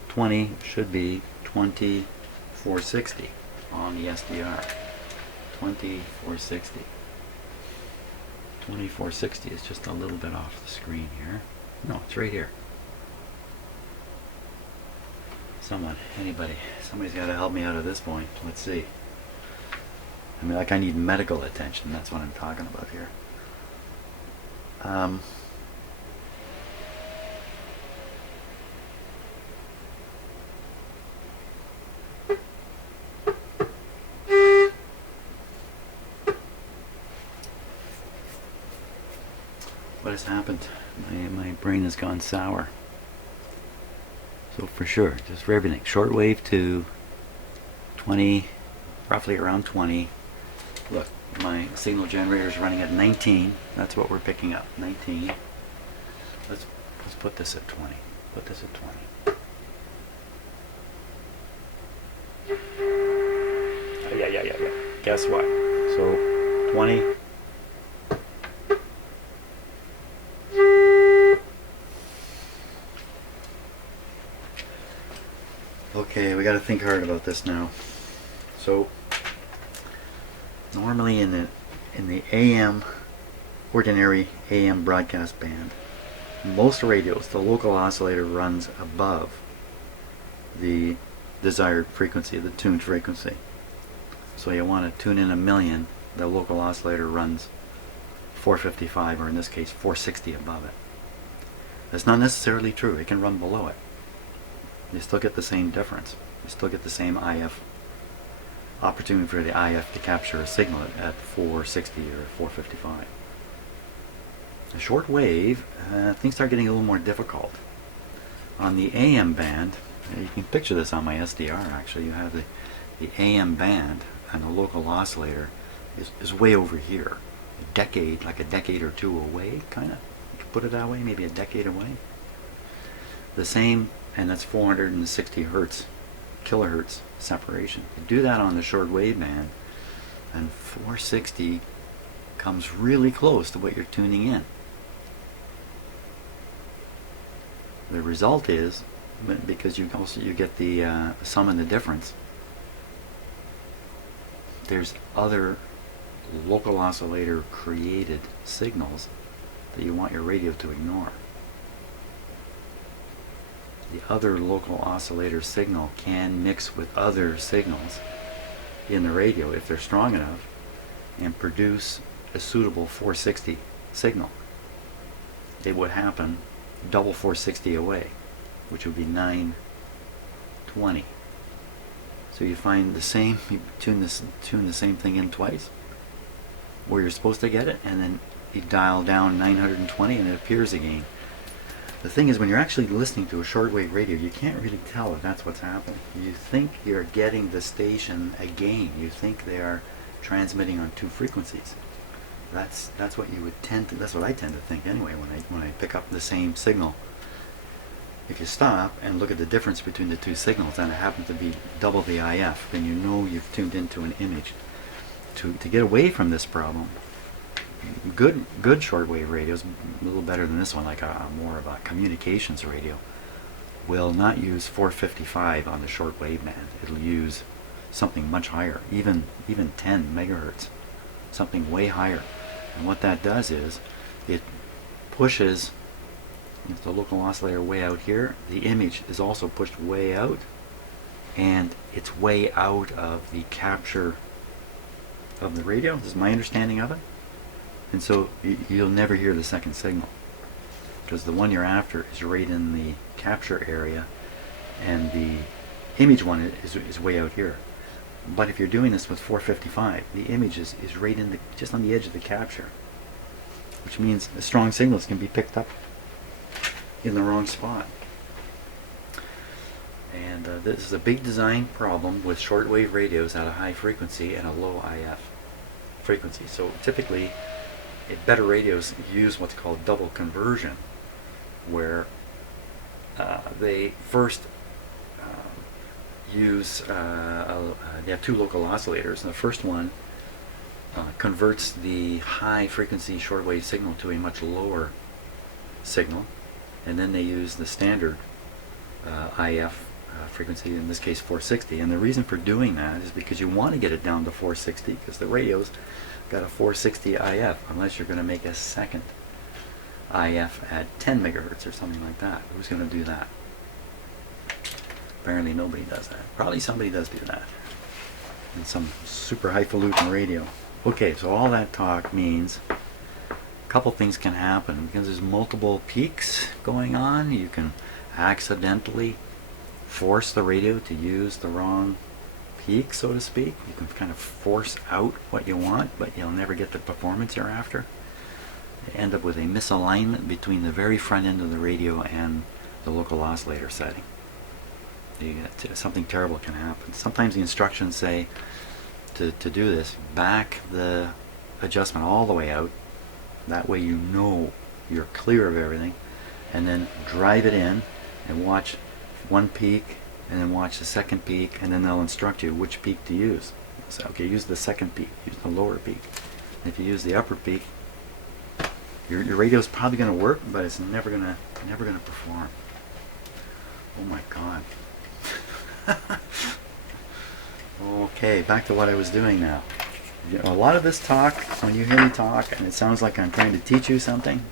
20 should be 2460 on the SDR. 2460. 2460 is just a little bit off the screen here. No, it's right here. Somebody's got to help me out at this point. Let's see. I mean, like, I need medical attention. That's what I'm talking about here. What has happened? My brain has gone sour. So for sure, just for everything, shortwave to 20, roughly around 20. Look, my signal generator is running at 19. That's what we're picking up, 19. Let's put this at 20. Put this at 20. Yeah. Guess what? So 20. Okay, we got to think hard about this now. So normally in the AM, ordinary AM broadcast band, most radios, the local oscillator runs above the desired frequency, the tuned frequency. So you want to tune in 1,000,000, the local oscillator runs 455, or in this case 460 above it. That's not necessarily true. It can run below it. You still get the same difference. You still get the same IF opportunity for the IF to capture a signal at 460 or 455. A short wave, things start getting a little more difficult. On the AM band, you can picture this on my SDR actually, you have the AM band and the local oscillator is way over here. Like a decade or two away, kind of. You could put it that way, maybe a decade away. The same, and that's 460 hertz, kilohertz separation. You do that on the short wave band, and 460 comes really close to what you're tuning in. The result is, because you get the sum and the difference, there's other local oscillator created signals that you want your radio to ignore. The other local oscillator signal can mix with other signals in the radio if they're strong enough and produce a suitable 460 signal. It would happen double 460 away, which would be 920. So you find the same, you tune the same thing in twice where you're supposed to get it, and then you dial down 920 and it appears again. The thing is, when you're actually listening to a shortwave radio, you can't really tell if that's what's happening. You think you're getting the station again. You think they are transmitting on two frequencies. That's what you would tend to. That's what I tend to think anyway when I pick up the same signal. If you stop and look at the difference between the two signals, and it happens to be double the IF, then you know you've tuned into an image. To get away from this problem, good shortwave radios, a little better than this one, like more of a communications radio, will not use 455 on the shortwave band. It'll use something much higher, even 10 megahertz, something way higher. And what that does is it pushes It's the local oscillator way out here. The image is also pushed way out, and it's way out of the capture of the radio. This is my understanding of it. And so you'll never hear the second signal, because the one you're after is right in the capture area, and the image one is way out here. But if you're doing this with 455, the image is right in just on the edge of the capture, which means strong signals can be picked up in the wrong spot. And this is a big design problem with shortwave radios at a high frequency and a low IF frequency. So typically, better radios use what's called double conversion, where they first they have two local oscillators, and the first one converts the high frequency shortwave signal to a much lower signal, and then they use the standard IF frequency, in this case 460. And the reason for doing that is because you want to get it down to 460, because the radio's got a 460 IF, unless you're going to make a second IF at 10 megahertz or something like that. Who's going to do that? Apparently nobody does that. Probably somebody does do that in some super highfalutin radio. Okay, so all that talk means a couple things can happen. Because there's multiple peaks going on, you can accidentally force the radio to use the wrong peak, so to speak. You can kind of force out what you want, but you'll never get the performance you're after. You end up with a misalignment between the very front end of the radio and the local oscillator setting. Something terrible can happen. Sometimes the instructions say to do this, back the adjustment all the way out, that way you know you're clear of everything, and then drive it in and watch one peak, and then watch the second peak, and then they'll instruct you which peak to use. So, okay, use the second peak, use the lower peak. And if you use the upper peak, your radio's probably going to work, but it's never going to perform. Oh my God. Okay, back to what I was doing now. You know, a lot of this talk, when you hear me talk, and it sounds like I'm trying to teach you something,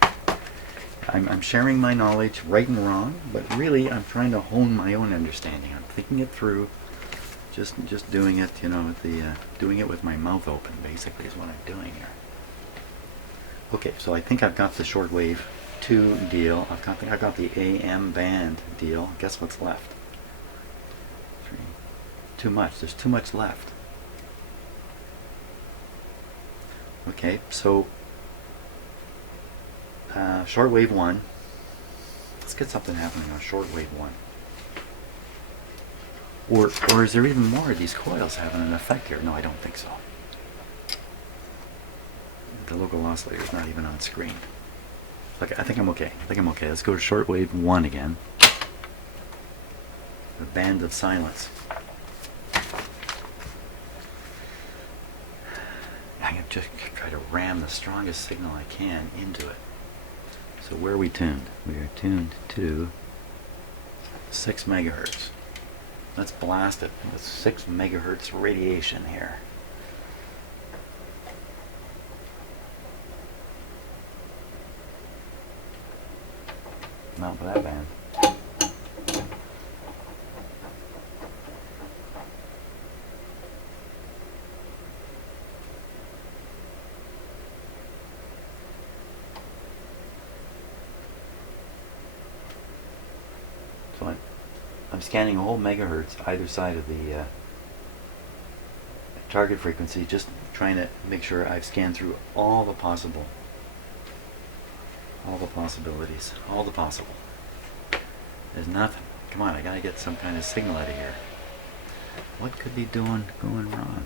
I'm sharing my knowledge, right and wrong, but really I'm trying to hone my own understanding. I'm thinking it through, just doing it, you know, doing it with my mouth open, basically, is what I'm doing here. Okay, so I think I've got the shortwave 2 deal. I've got the AM band deal. Guess what's left? Too much. There's too much left. Okay, so shortwave 1. Let's get something happening on shortwave 1. Or is there even more of these coils having an effect here? No, I don't think so. The local oscillator is not even on screen. Look, I think I'm okay. Let's go to shortwave 1 again. The band of silence. I'm going to just try to ram the strongest signal I can into it. So where are we tuned? We are tuned to 6 megahertz. Let's blast it with 6 megahertz radiation here. Not for that band. So I'm scanning a whole megahertz either side of the target frequency, just trying to make sure I've scanned through all the possibilities, all the possible. There's nothing. Come on, I gotta get some kind of signal out of here. What could be going wrong?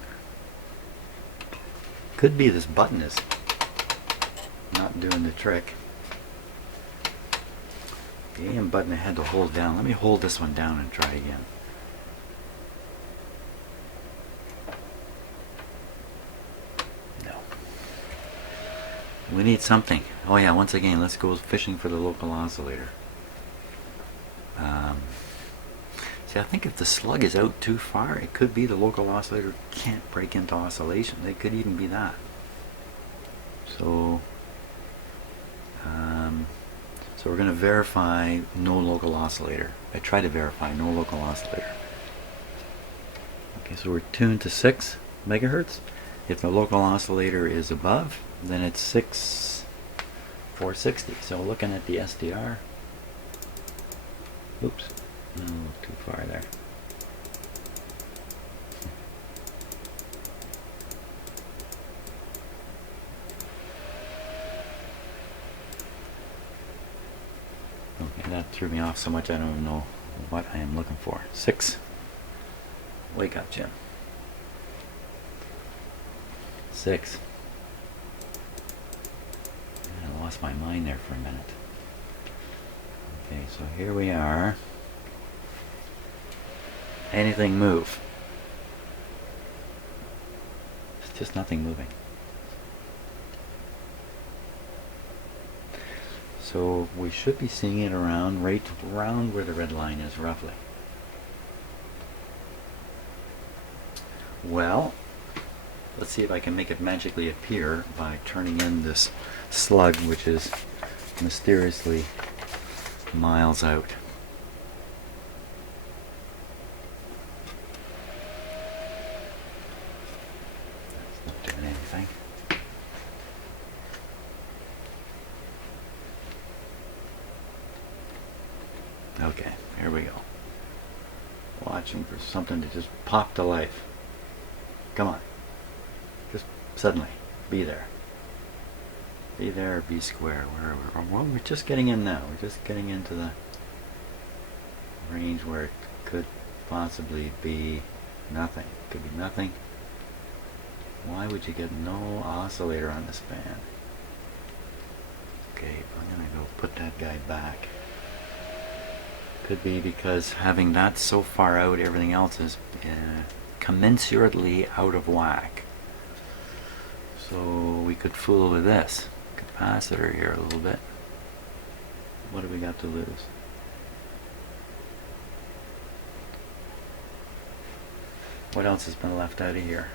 Could be this button is not doing the trick. The AM button I had to hold down. Let me hold this one down and try again. No. We need something. Oh yeah, once again, let's go fishing for the local oscillator. See, I think if the slug is out too far, it could be the local oscillator can't break into oscillation. It could even be that. So, So we're going to verify no local oscillator. I try to verify no local oscillator. Okay, so we're tuned to 6 megahertz. If the local oscillator is above, then it's 6460. So looking at the SDR, oops, no, too far there. Okay, that threw me off so much I don't even know what I am looking for. 6. Wake up, Jim. 6. I lost my mind there for a minute. Okay, so here we are. Anything move? It's just nothing moving. So we should be seeing it around, right around where the red line is, roughly. Well, let's see if I can make it magically appear by turning in this slug, which is mysteriously miles out. It's not doing anything. Okay, here we go. Watching for something to just pop to life. Come on. Just suddenly. Be there. Be there, be square, wherever. Well, we're just getting in now. We're just getting into the range where it could possibly be nothing. Could be nothing. Why would you get no oscillator on this band? Okay, I'm going to go put that guy back. Could be because having that so far out, everything else is commensurately out of whack. So we could fool with this capacitor here a little bit. What do we got to lose? What else has been left out of here?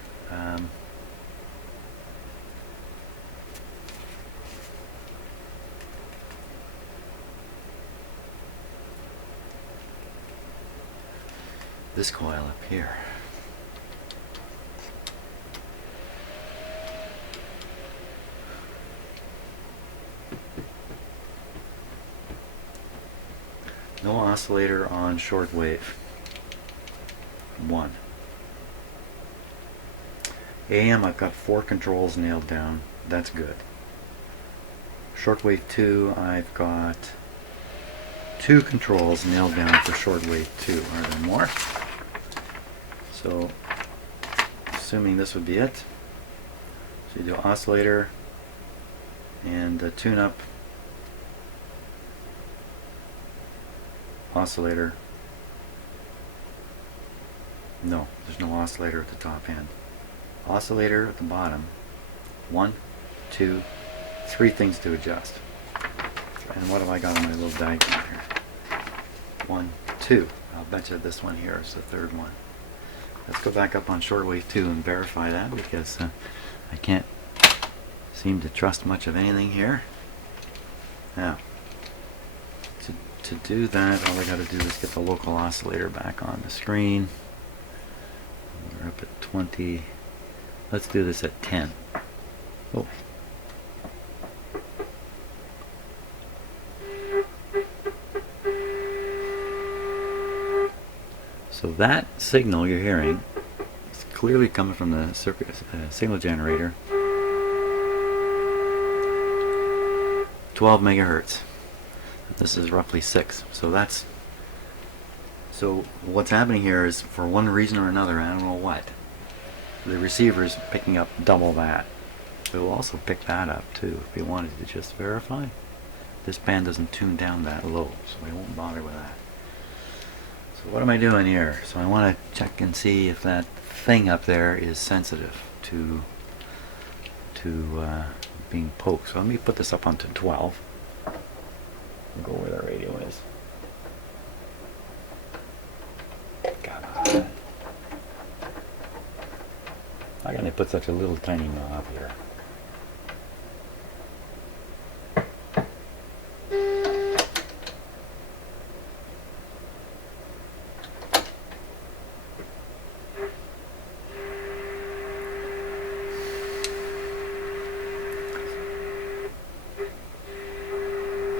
This coil up here. No oscillator on shortwave. 1. AM, I've got 4 controls nailed down. That's good. Shortwave 2, I've got 2 controls nailed down for shortwave 2. Are there more? So, assuming this would be it. So you do oscillator and tune up, oscillator. No, there's no oscillator at the top end. Oscillator at the bottom. 1, 2, 3 things to adjust. And what have I got on my little diagram here? 1, 2. I'll bet you this one here is the third one. Let's go back up on shortwave 2 and verify that, because I can't seem to trust much of anything here. Now, to do that, all I got to do is get the local oscillator back on the screen. We're up at 20. Let's do this at 10. Oh. So that signal you're hearing is clearly coming from the signal generator. 12 megahertz. This is roughly 6. So what's happening here is, for one reason or another, I don't know what, the receiver's picking up double that. It will also pick that up too if we wanted to just verify. This band doesn't tune down that low, so we won't bother with that. So what am I doing here? So I want to check and see if that thing up there is sensitive to being poked. So let me put this up onto 12 and go where the radio is. God, why can I put such a little tiny knob here?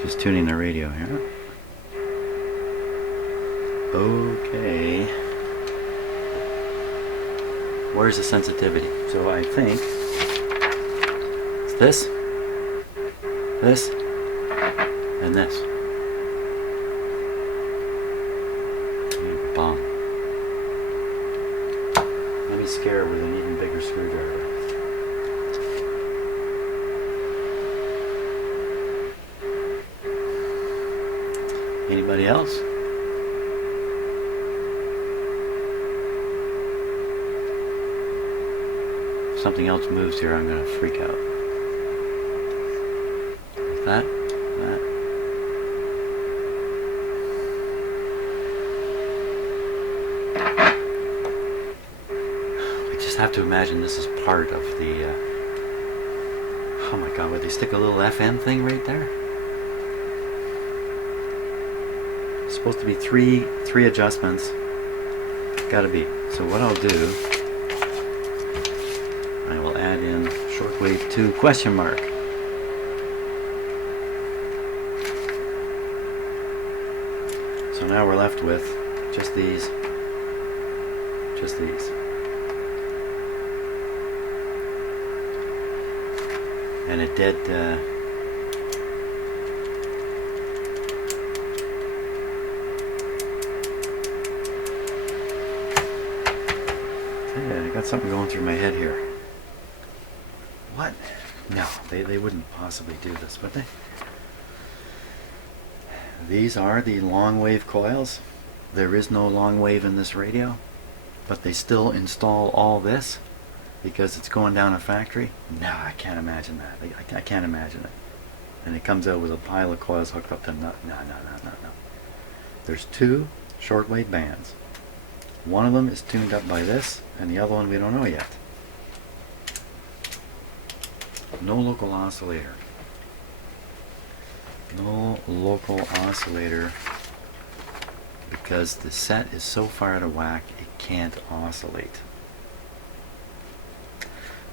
Just tuning the radio here. Okay. Where's the sensitivity? So I think it's this, this, and this. Bomb. Let me scare with an even bigger screwdriver. Anybody else? If something else moves here, I'm going to freak out. That. I just have to imagine this is part of the... oh my god, would they stick a little FM thing right there? Supposed to be three adjustments. Gotta be. So what I'll do, I will add in shortwave 2 question mark. So now we're left with just these. And a dead I got something going through my head here. What? No, they wouldn't possibly do this, would they? These are the long wave coils. There is no long wave in this radio, but they still install all this because it's going down a factory. No, I can't imagine that. I can't imagine it. And it comes out with a pile of coils hooked up to no. There's 2 shortwave bands. One of them is tuned up by this, and the other one we don't know yet. No local oscillator. No local oscillator because the set is so far out of whack it can't oscillate.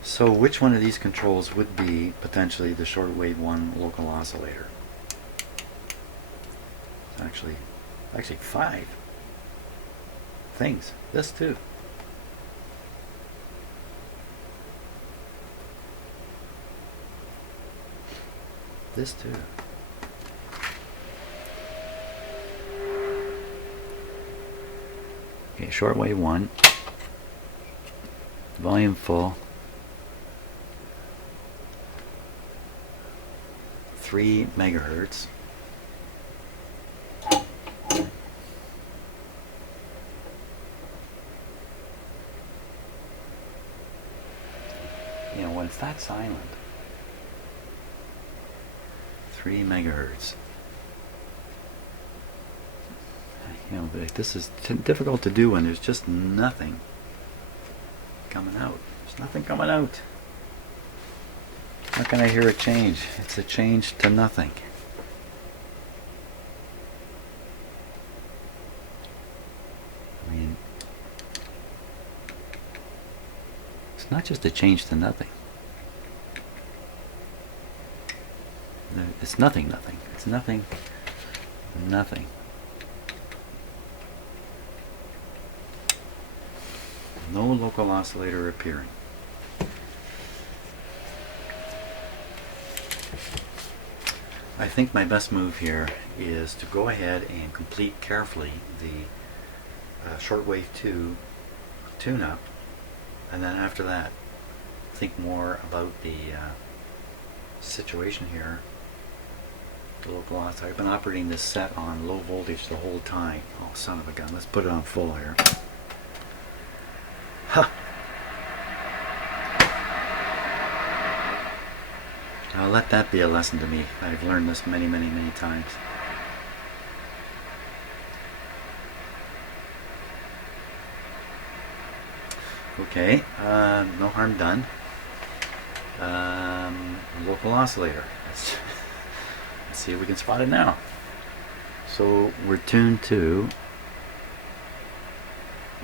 So which one of these controls would be potentially the shortwave 1 local oscillator? It's actually 5 things. This too. This too. Okay, shortwave 1. Volume full. 3 megahertz. You know, when it's that silent, 3 megahertz. You know, this is difficult to do when there's just nothing coming out. There's nothing coming out. How can I hear a change? It's a change to nothing. I mean, it's not just a change to nothing. It's nothing. It's nothing. No local oscillator appearing. I think my best move here is to go ahead and complete carefully the shortwave 2 tune-up, and then after that think more about the situation here. The local oscillator. I've been operating this set on low voltage the whole time. Oh, son of a gun. Let's put it on full here. Huh. I'll let that be a lesson to me. I've learned this many times. Okay, no harm done. Local oscillator. Let's see if we can spot it now. So we're tuned to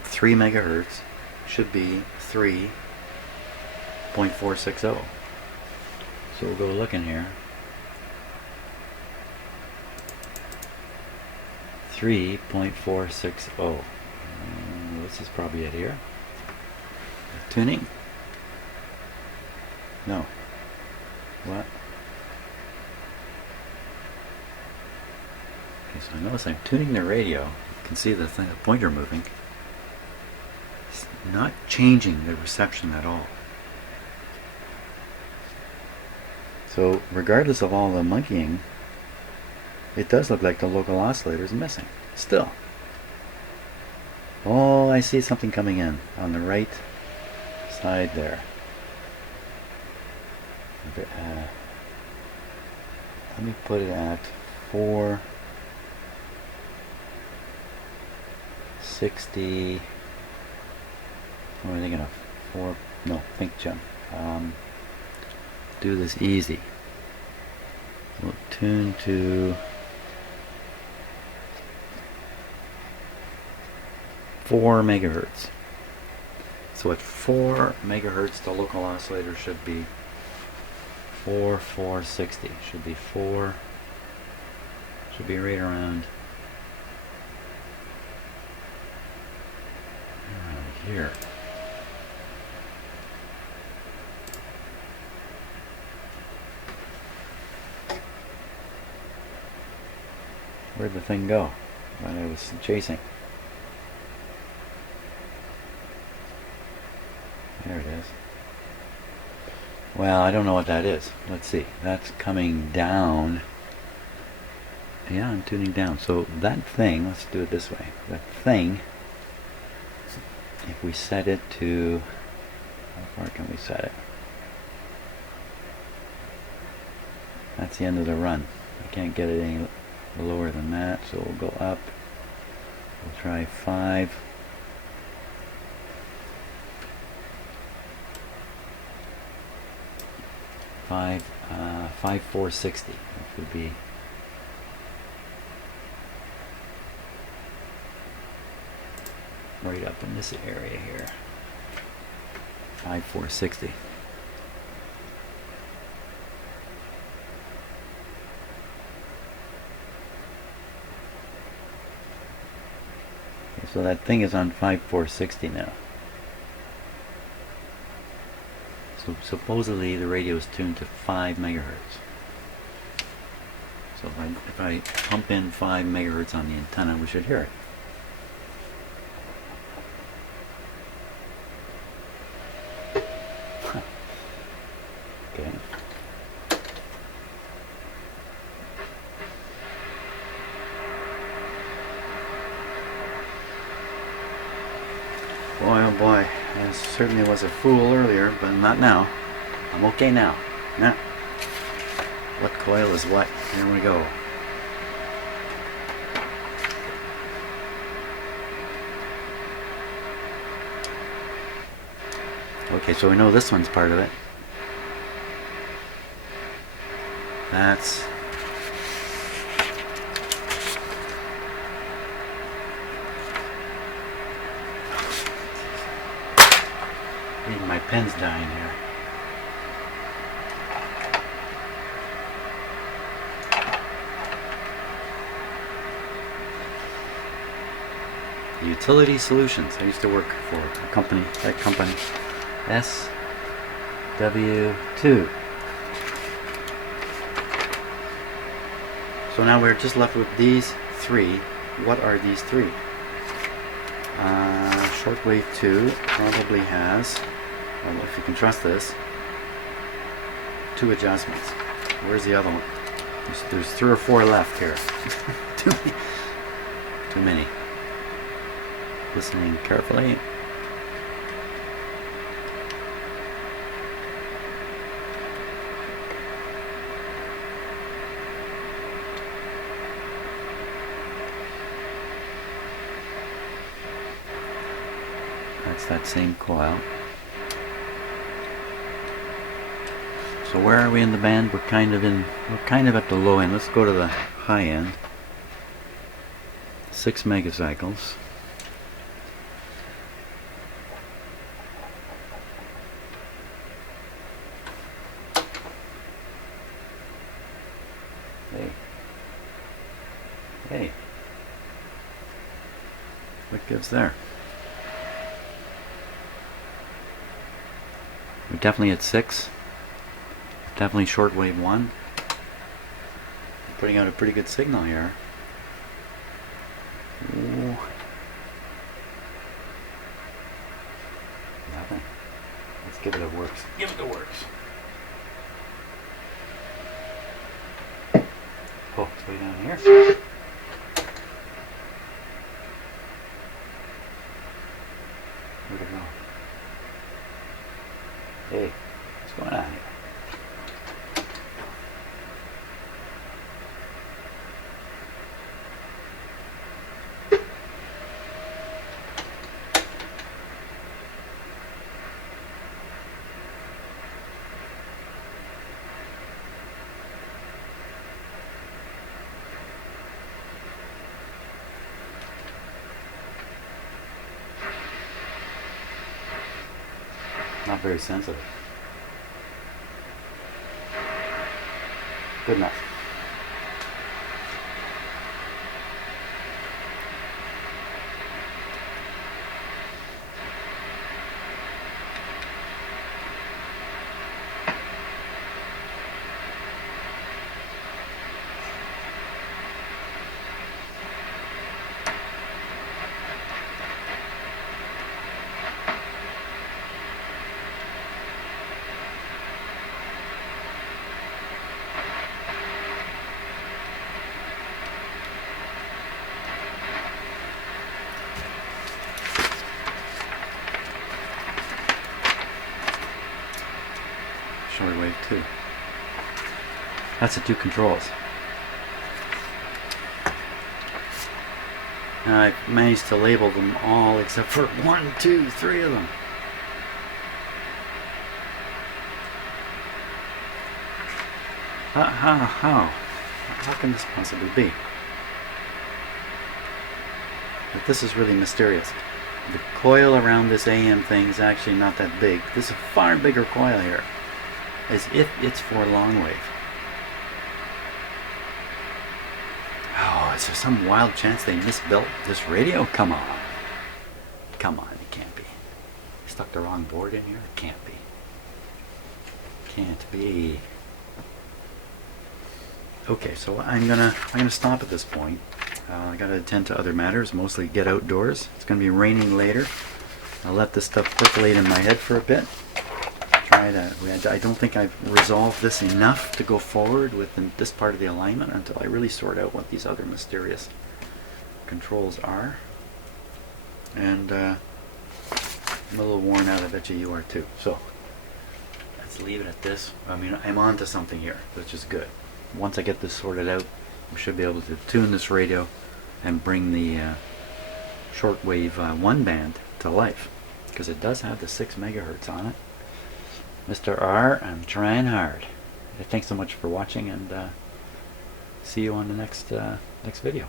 3 megahertz. Should be 3.460. So we'll go looking here. 3.460. This is probably it here. Tuning? No. What? Okay, so I notice I'm tuning the radio. You can see the thing, the pointer moving. It's not changing the reception at all. So regardless of all the monkeying, it does look like the local oscillator is missing. Still. Oh, I see something coming in on the right side there. Let me put it at 460. What am I thinking of? No, think jump. Do this easy. We'll tune to 4 megahertz. So at 4 megahertz, the local oscillator should be 460. Should be right around here. Where'd the thing go that I was chasing? There it is. Well, I don't know what that is. Let's see. That's coming down. Yeah, I'm tuning down. So that thing, let's do it this way. That thing, if we set it to, how far can we set it? That's the end of the run. I can't get it any lower than that, so we'll go up. We'll try 5. 460. That would be right up in this area here. 460. Okay, so that thing is on 460 now. So supposedly the radio is tuned to 5 megahertz. So if I pump in 5 megahertz on the antenna, we should hear it. Okay. Boy, oh boy, I certainly was a fool earlier, but not now. I'm okay now. Now, what coil is what? Here we go. Okay, so we know this one's part of it. That's my pen's dying here. Utility Solutions. I used to work for a company, that company, SW2. So now we're just left with these 3. What are these 3? Shortwave 2 probably has, well, if you can trust this, 2 adjustments. Where's the other one? There's 3 or 4 left here. Too many. Listening carefully. That's that same coil. So where are we in the band? We're kind of at the low end. Let's go to the high end. 6 megacycles. Hey. what gives there. We're definitely at 6. Definitely shortwave 1. Putting out a pretty good signal here. Ooh. Nothing. Let's give it a works. Give it a works. Oh, it's way down here. Where'd it go? Hey, what's going on here? Not very sensitive. Good enough. Shortwave 2. That's the 2 controls. Now I managed to label them all except for 1, 2, 3 of them. How can this possibly be? But this is really mysterious. The coil around this AM thing is actually not that big. This is a far bigger coil here, as if it's for long wave. Oh, is there some wild chance they misbuilt this radio? Come on. Come on, it can't be. Stuck the wrong board in here? It can't be. Can't be. Okay, so I'm gonna stop at this point. I gotta attend to other matters, mostly get outdoors. It's gonna be raining later. I'll let this stuff percolate in my head for a bit. I don't think I've resolved this enough to go forward with this part of the alignment until I really sort out what these other mysterious controls are. And I'm a little worn out. I bet you are too. So let's leave it at this. I mean, I'm on to something here, which is good. Once I get this sorted out, we should be able to tune this radio and bring the shortwave 1 band to life, because it does have the 6 megahertz on it. Mr. R, I'm trying hard. Thanks so much for watching, and see you on the next video.